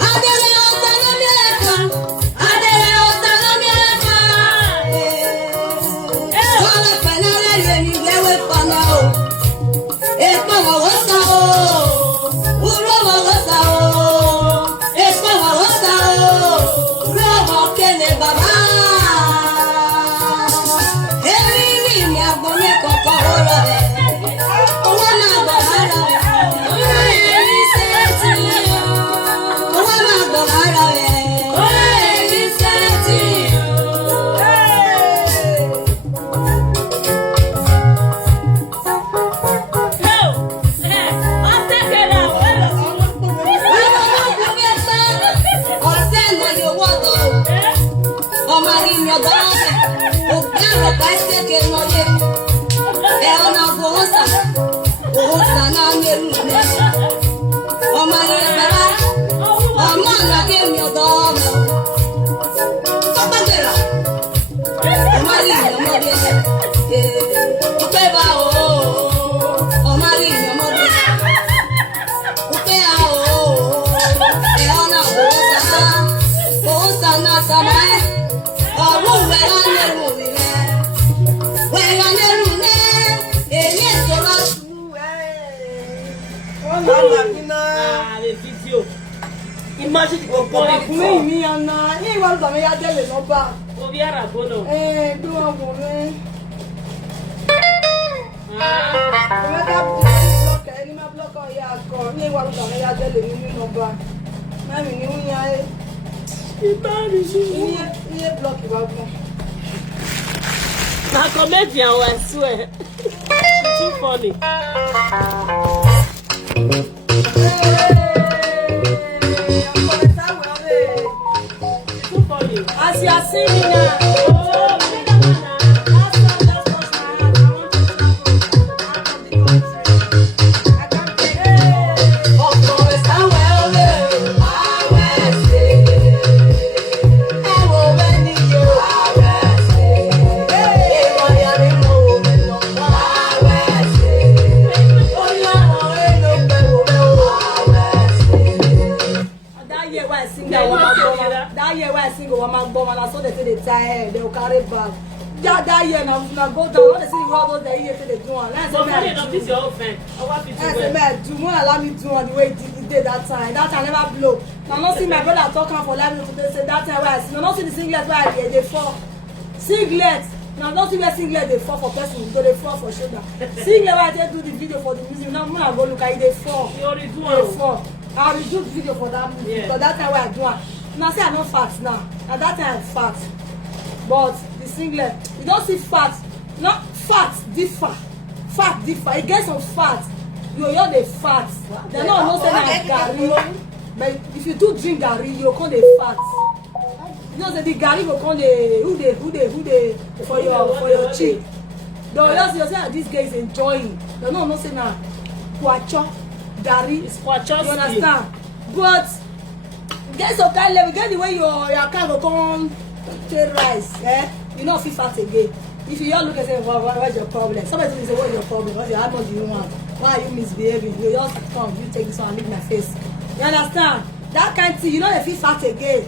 adele otan Imagine the ọkùnrin mi ọ̀nà ní ìwà ọ̀gbà mi yá délé lọ́ba. Obi ara bono. Bí wọ́n wò mí. Omega blọọkì ẹni máa blọọkì ọ̀yà akọ ní ìwà ọ̀gbà mi yá délé nínú lọ́ba. Mẹ́rin ni wọ́n yá ẹ́. Ìbáraẹni ṣe. Iye blọọkì wá fún. Na comedian I swear. She's too funny. As you are singing now, they will carry back. That year now go down. What they see the world they here till they do one. So funny enough, this your own friend. I want you to say, man, do more allow me do on the way it did that time. That time never blow. Now not see my brother talking for life today. Say that time where I see. Now not see the singlet where I they fall. Singlet. Now don't see where singlet they fall for person. So they fall for shoulder. Singlet where they do the video for the music. Now I go look at it. They fall. You already do they fall. I will do the video for that movie. Yeah. Because that time where I do it. Now say I'm not fat now. At that time I'm fat. But the singlet, you don't see fat, not fat differ. Fat differ. It gets some fat. You're the fat. They're not saying like gari. But if you do drink gari, you come the fat. You know that the gari will come the who they for your cheek. Though you say this guy is enjoying. They're not saying that kwacho gari. It's kwacho. You understand? But get some kind level. Get the way your account will come. Rice, you know feel fat again. If you all look and say, well, what's your problem? Somebody will say, what's your problem? How much do you want? Why are you misbehaving? You just come, you take this one and leave my face. You understand? That kind of thing, you know they feel fat again.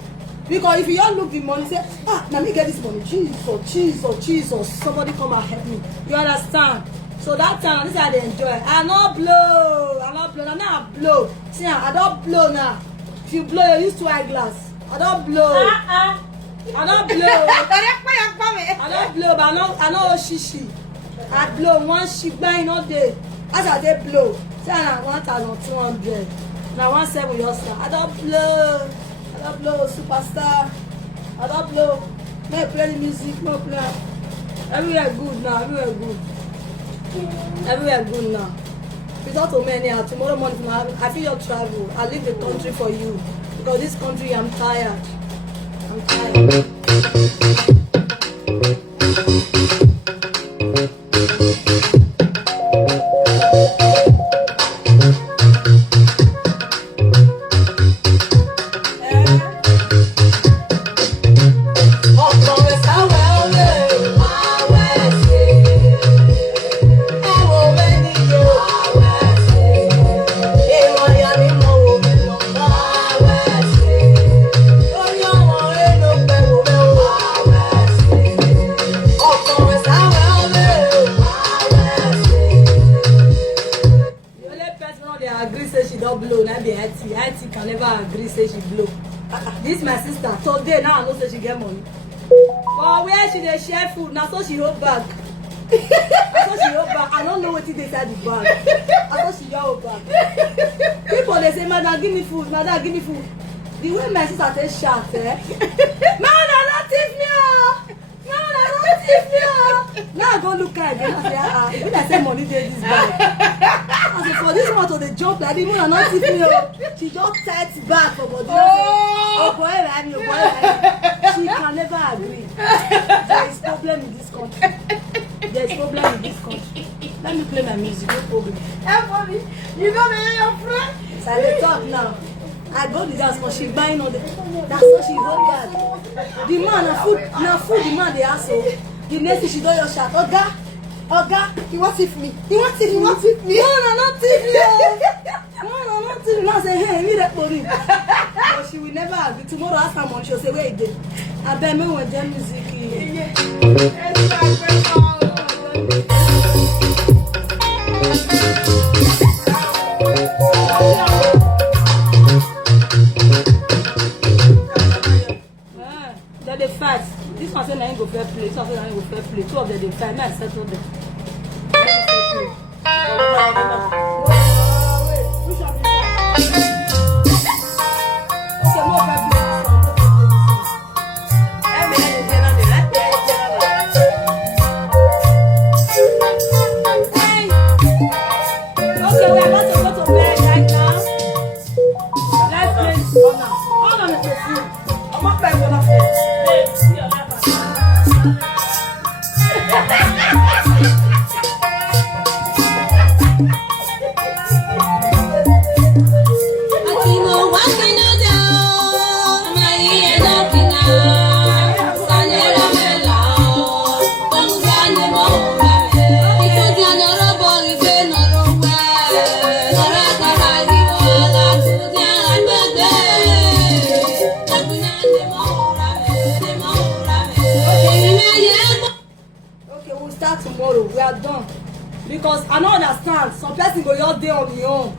Because if you all look the money, say, let me get this money. Jesus. Somebody come and help me. You understand? So that time, this is how they enjoy. I not blow. Now I blow. See, I don't blow now. If you blow, you use 2 eyeglass. I don't blow. I don't blow. I don't blow, but I know shishi. I blow one shit by no day. As I dey blow, say na 1,200. Now 1,700 yourself. I don't blow, superstar. I don't blow. May play the music, no play. Everywhere good now, everywhere good now. Without too many, tomorrow morning I feel your travel. I leave the country for you. Because this country I'm tired. I'm tired. Can never agree say she blow. This my sister today now I know say she get money. But where she dey share food now so she hold back. I don't know what they inside the bag. I thought she hold back. People they say, madam give me food, madam give me food. The way my sister take shout, Madam not thief me, madam not thief. thief me. Now I go look at again. I say, if I say money dey this bag. I say for this one to the jump like this, woman not thief me. She just tight back for body. Oh boy, I mean, she can never agree. There is problem in this country. There is problem in this country. Let me play my music, no problem. Everybody, you know me, your friend. So I dey talk now. I go the dance because she buying all the. That's what she hold back. The man na food the man dey ask so. The next thing she don your shout, Oga, He wants thief me. He wants thief me. no, not thief me. No, not thief me. I say, hey, me that for him. But she will never agree. Tomorrow ask her money, she'll say, where is it? I bet me when them music. They're the fight. This one say na him go fair play. This one say na him go fair play. Two of them they fight. Now I settle them. Which one is okay, more fair play this one. Okay, we are about to go to bed right now. Let's play this one now. Hold on a second. I'm not playing one of them. Okay, we'll start tomorrow. We are done. Because I don't understand. Some person go your day on your own.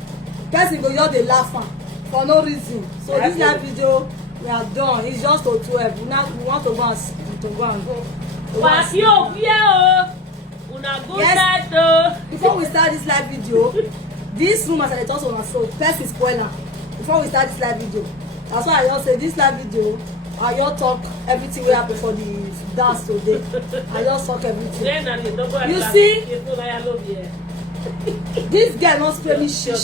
Person go your day laughing for no reason. So this live video, we are done. It's just to 12. We want to go and go. Yes. Before we start this live video, this room as I told you so first is spoiler. Before we start this live video, that's why I just say this live video. I just talk everything we happen for the dance today. I just talk everything. You see, this girl not spray me shit.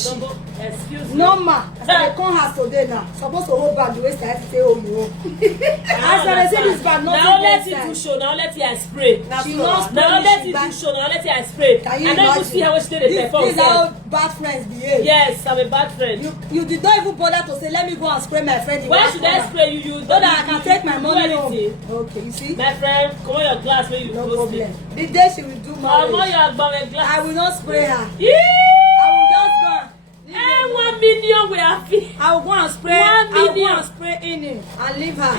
Normal. As I come house today now, supposed to hold back the way I say oh you know. As I say this bag not now let it do show. Now let it spray. She not spray Now me, let she it back. do show. Now let it spray. Can you I don't even see how she did it perform. This is how bad friends behave. Yes, I'm a bad friend. You did not even bother to say let me go and spray my friend. Why should I spray you? You So that I can take my money home. anything. Okay, you see? My friend, come on your glass when you No close problem. it. The day she will do Come on marriage, your glass. I will not spray her. Yeah. I will just go. Eh, 1 million we are free. I will go and spray. 1 I will go million. and spray in it and leave her.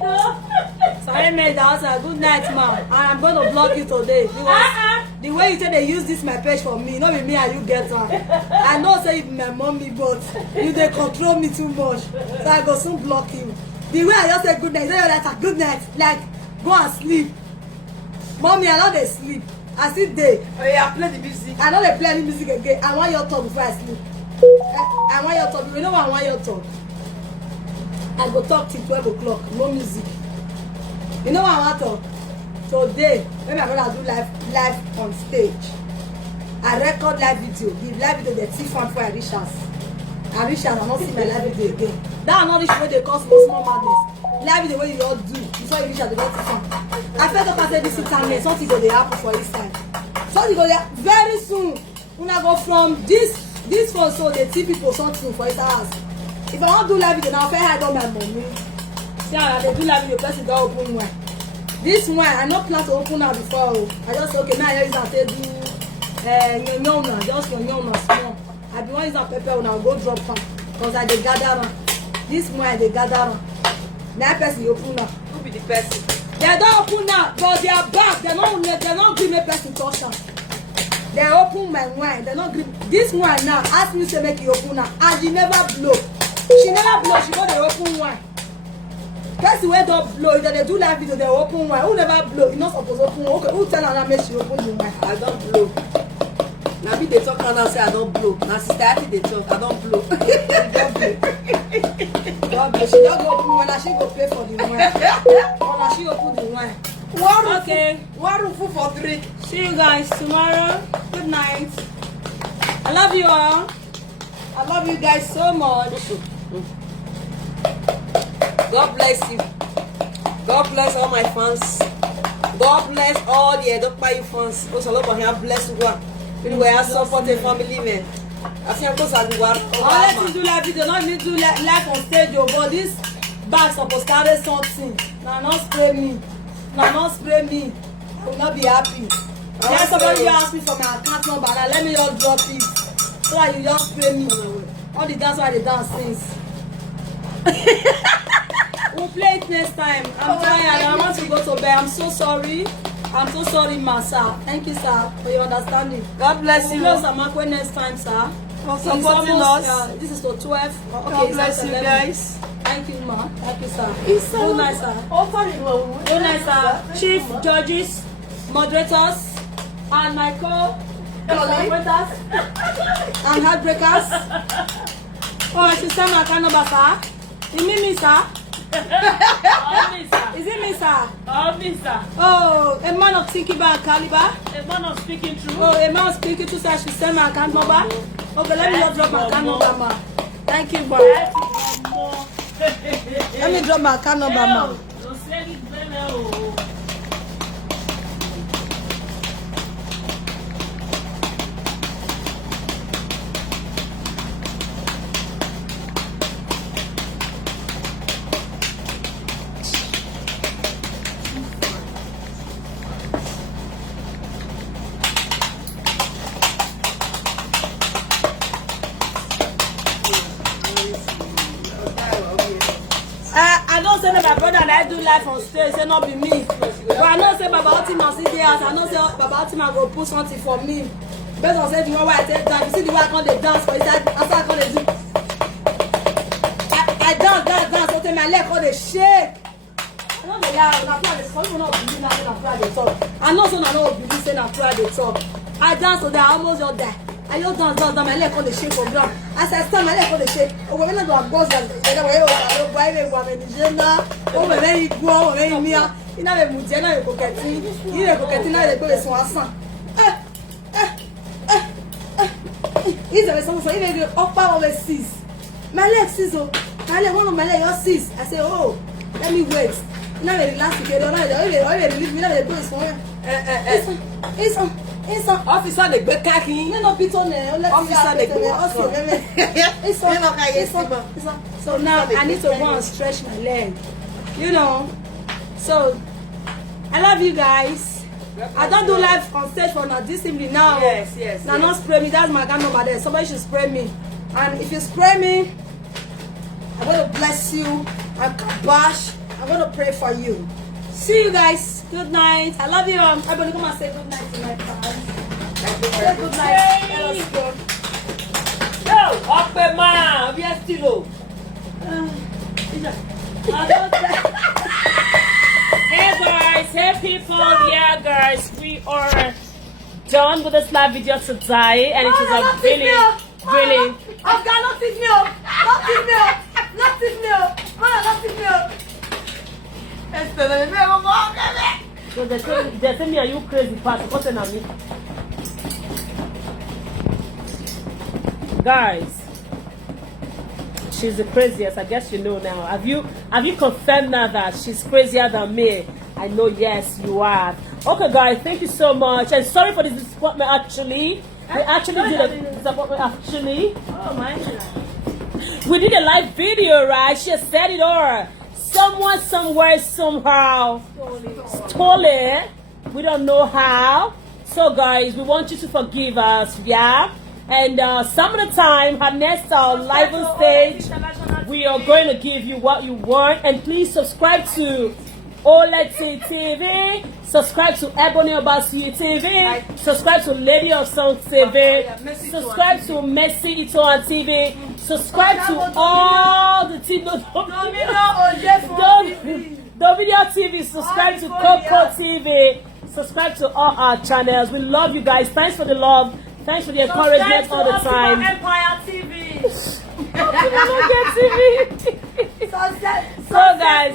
So Sorry, mate. That's a good night, ma'am. And I'm going to block you today because the way you say they use this my page for me, not be me and you get one. I know say it be my mommy, but you they control me too much, so I go soon block you. The way I just say good night, you know like a good night, like go and sleep. Mommy, I know they sleep. I sit there. Oh yeah, play the music. I know they play any music again. I want your talk before I sleep. I want your talk. You know what I want your talk? I go talk till 12 o'clock. No music. You know what I want to talk? Today, when my brother do live on stage, I record live video. The live video they see fun for I reach us. I not see my live video again. That are not reach where they cause small madness. Live video where you all do before you reach out the get fun. I felt like I said this internet, something go dey happen for this time. Something go dey very soon. When I go from this phone so they see people something for his house. If I want do live video now, I hide all my money. See how they do live video, person don open one. This one I no plan to open am before. I just say okay, now I use am take do nyonyona, just nyonyona small. I be wan use am pepper una go drop am because I dey gather am. This one I dey gather am. Na person open am. Who be the person? They don't open now, but they are back. They don't give me person touch am. They open my wine. They don't give this one now. Ask me to make it open now, and she never blow. She never blow. She go dey open wine. Person wey don blow, if they do live video, they open wine. Who never blow? You not supposed to open. Okay, who tell her that make she open the wine? I don't blow. Now me they talk now say I don't blow. Now sister I think they talk I don't blow. God bless. She don't go open wine. Now she go pay for the wine. Or now she open the wine. Okay. One room full for 3. See you guys tomorrow. Good night. I love you all. I love you guys so much. God bless you. God bless all my fans. God bless all the Edokpayu fans. Also, love here bless you. We are supporting family men. I think because I do one. Let me do live video. Not me do live on stage. But this bag supposed to carry something. Now not spray me. Now not spray me. I will not be happy. Then somebody ask me for my account number. Now let me just drop it. So that you just spray me. All the dance why they dance since. We'll play it next time. I'm tired. I want to go to bed. I'm so sorry. I'm so sorry, ma, sir. Thank you, sir, for your understanding. God bless you. Close Amakwe next time, sir. For supporting us. This is for 12. Okay, God bless you guys. Thank you, ma. Thank you, sir. It's so Good night, sir. Good night, sir. Chief judges, moderators, and my co-moderators and heartbreakers. Oh, I should send my account number, sir. You mean me, sir? Is it me, sir? Oh, a man of thinking about caliber. A man of speaking truth. Oh, a man of speaking truth, so I should send my account number. Okay, let me just drop my account number, ma. Thank you, ma. Let me drop my account number, ma. I don't say that my brother and I do live on stage, say not be me. But I know say Baba Otima see the house, I know say Baba Otima go put something for me. Based on say the one where I take dance, you see the way I can't dey dance for inside, after I can't dey do. I dance, so my leg can't dey shake. I know they lie, when I play the song, people not believe now when I play the talk. I know so I know believe say I play the talk. I dance so that I almost just die. I just dance, my leg can't dey shake from ground. As I stand, my leg can't dey shake. Oh, when I do a boss, I my leg sees, oh, my leg, one of my leg just sees. I say, oh, let me wait. Now they relax together. Now they leave me. Now they go somewhere. It's on. Officer, they break khaki. You know, Peter, Officer, they go. It's on. So now I need to go and stretch my leg. You know. So I love you guys. I don't do live on stage for now this evening now. Yes. Now not spray me. That's my account number there. Somebody should spray me. And if you spray me, I'm going to bless you. I'm kabash. I'm going to pray for you. See you guys. Good night. I love you. Everybody come and say good night to my fans. Say good night. Let us go. Yo, up man, we are still. Hey guys, hey people, yeah guys, we are done with this live video today and it is a really I've got nothing new. So they say me, are you crazy person? What's in me? Guys, she's the craziest. I guess you know now. Have you confirmed now that she's crazier than me? I know, yes, you are. Okay, guys, thank you so much. And sorry for the disappointment. Actually, we actually did a disappointment. Actually, Oh my God. we did a live video, right? She said it all. Someone, somewhere, somehow stole it. We don't know how. So, guys, we want you to forgive us, yeah? And some of the time, her next live on stage, we are going to give you what you want. And please subscribe to Oleti TV, subscribe to Ebony Obasuyi TV, subscribe to Lady of Song TV, subscribe to Mercy Itoan TV, subscribe to all the TV, Dovideo TV, subscribe to Coco TV, subscribe to all our channels. We love you guys. Thanks for the love. Thanks for the encouragement all the time. Empire TV. So guys,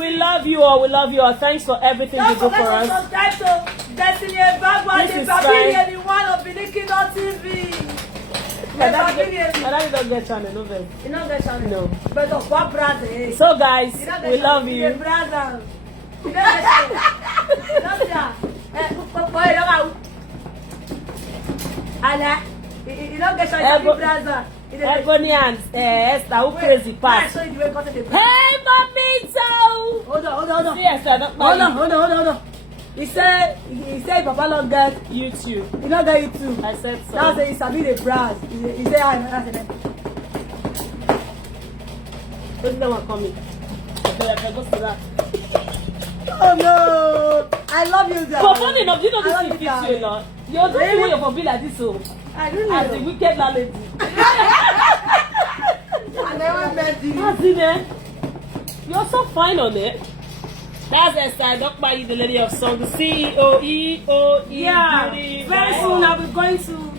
We love you all. We love you all. Thanks for everything you do for us. Don't forget to subscribe to Destiny Ebagwa, This the is Babylon, the one of Bilikino TV. I don't get channel, no vex. You know that channel? No. But of what brother? So guys, we love you. Brother. You know that channel? Allah, you don't get channel, brother. Ebony and Esther, who crazy pass. Hey, Mamito! Hold on. See, Esther, not Hold on. He said Papa don't get YouTube. he don't get YouTube. I said so. That's he sabi the brand. He said I said Don't them are coming. Okay, I go to that. oh no. I love you guys. But funny enough, you know I this love thing you fits you a guys. lot. You're the way you're for be like this, so I don't as the know. wicked landlady. I never met you. As in there, you're so fine on it. That's Esther. I don't buy you the lady of song, the CEO, EOE. Yeah. Beauty, Very wow. soon I'll be going to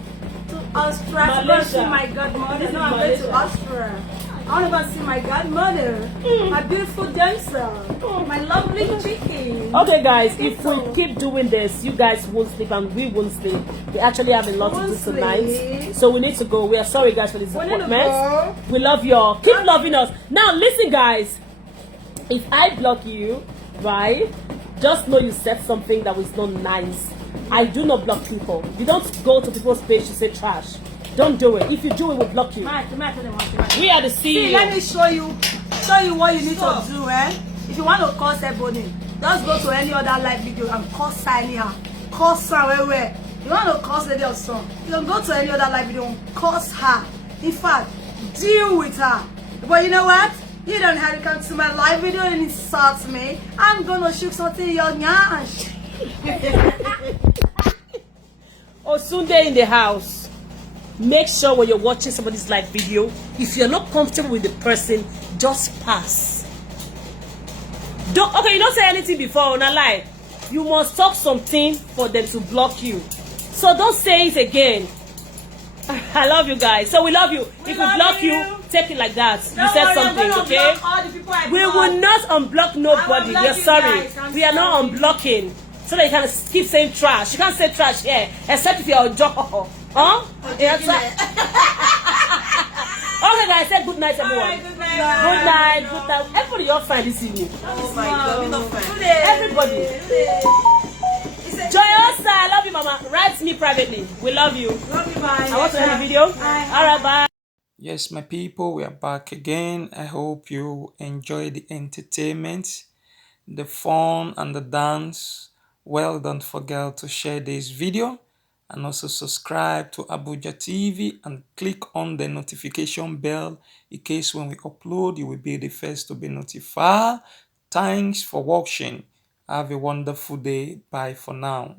Austria to go Malaysia. see my godmother. This is No, I'm going to Malaysia. Austria. I want to go see my godmother, my beautiful dancer, my lovely chicken. Okay, guys, if we keep doing this, you guys won't sleep and we won't sleep. We actually have a lot to Won't do tonight, sleep. so we need to go. We are sorry, guys, for the We need to disappointment. go. We love you all. Keep loving us. Now, listen, guys. If I block you, right, just know you said something that was not nice. I do not block people. You don't go to people's page to say trash. Don't do it. If you do it, we'll block you. We are the CEO. See, let me show you what you need to do, eh? If you want to curse Ebony, just go to any other live video and curse her anyhow. Curse her where. You want to curse Lady of Song, you can go to any other live video and curse her. In fact, deal with her. But you know what? You don't have to come to my live video and insult me. I'm gonna shoot something in your nyash. Osunde in the house. Make sure when you're watching somebody's live video, if you're not comfortable with the person, just pass. You don't say anything before on a live. You must talk something for them to block you. So don't say it again. I love you guys. So we love you. If we block you, take it like that. You said something, okay? We will not unblock nobody. We are sorry. We are not unblocking. So that you can keep saying trash. You can't say trash here, except if you're a joker. Huh? Yes, okay, guys, say good night, everyone. Good night. Everybody, you're fine this evening. Oh my God, you're not fine. Everybody. Joyosa, I love you, Mama. Write me privately. We love you. Love you, bye. I want to end the video. All right, bye. Yes, my people, we are back again. I hope you enjoy the entertainment, the fun, and the dance. Well, don't forget to share this video and also subscribe to Abuja TV and click on the notification bell in case when we upload, you will be the first to be notified. Thanks for watching. Have a wonderful day. Bye for now.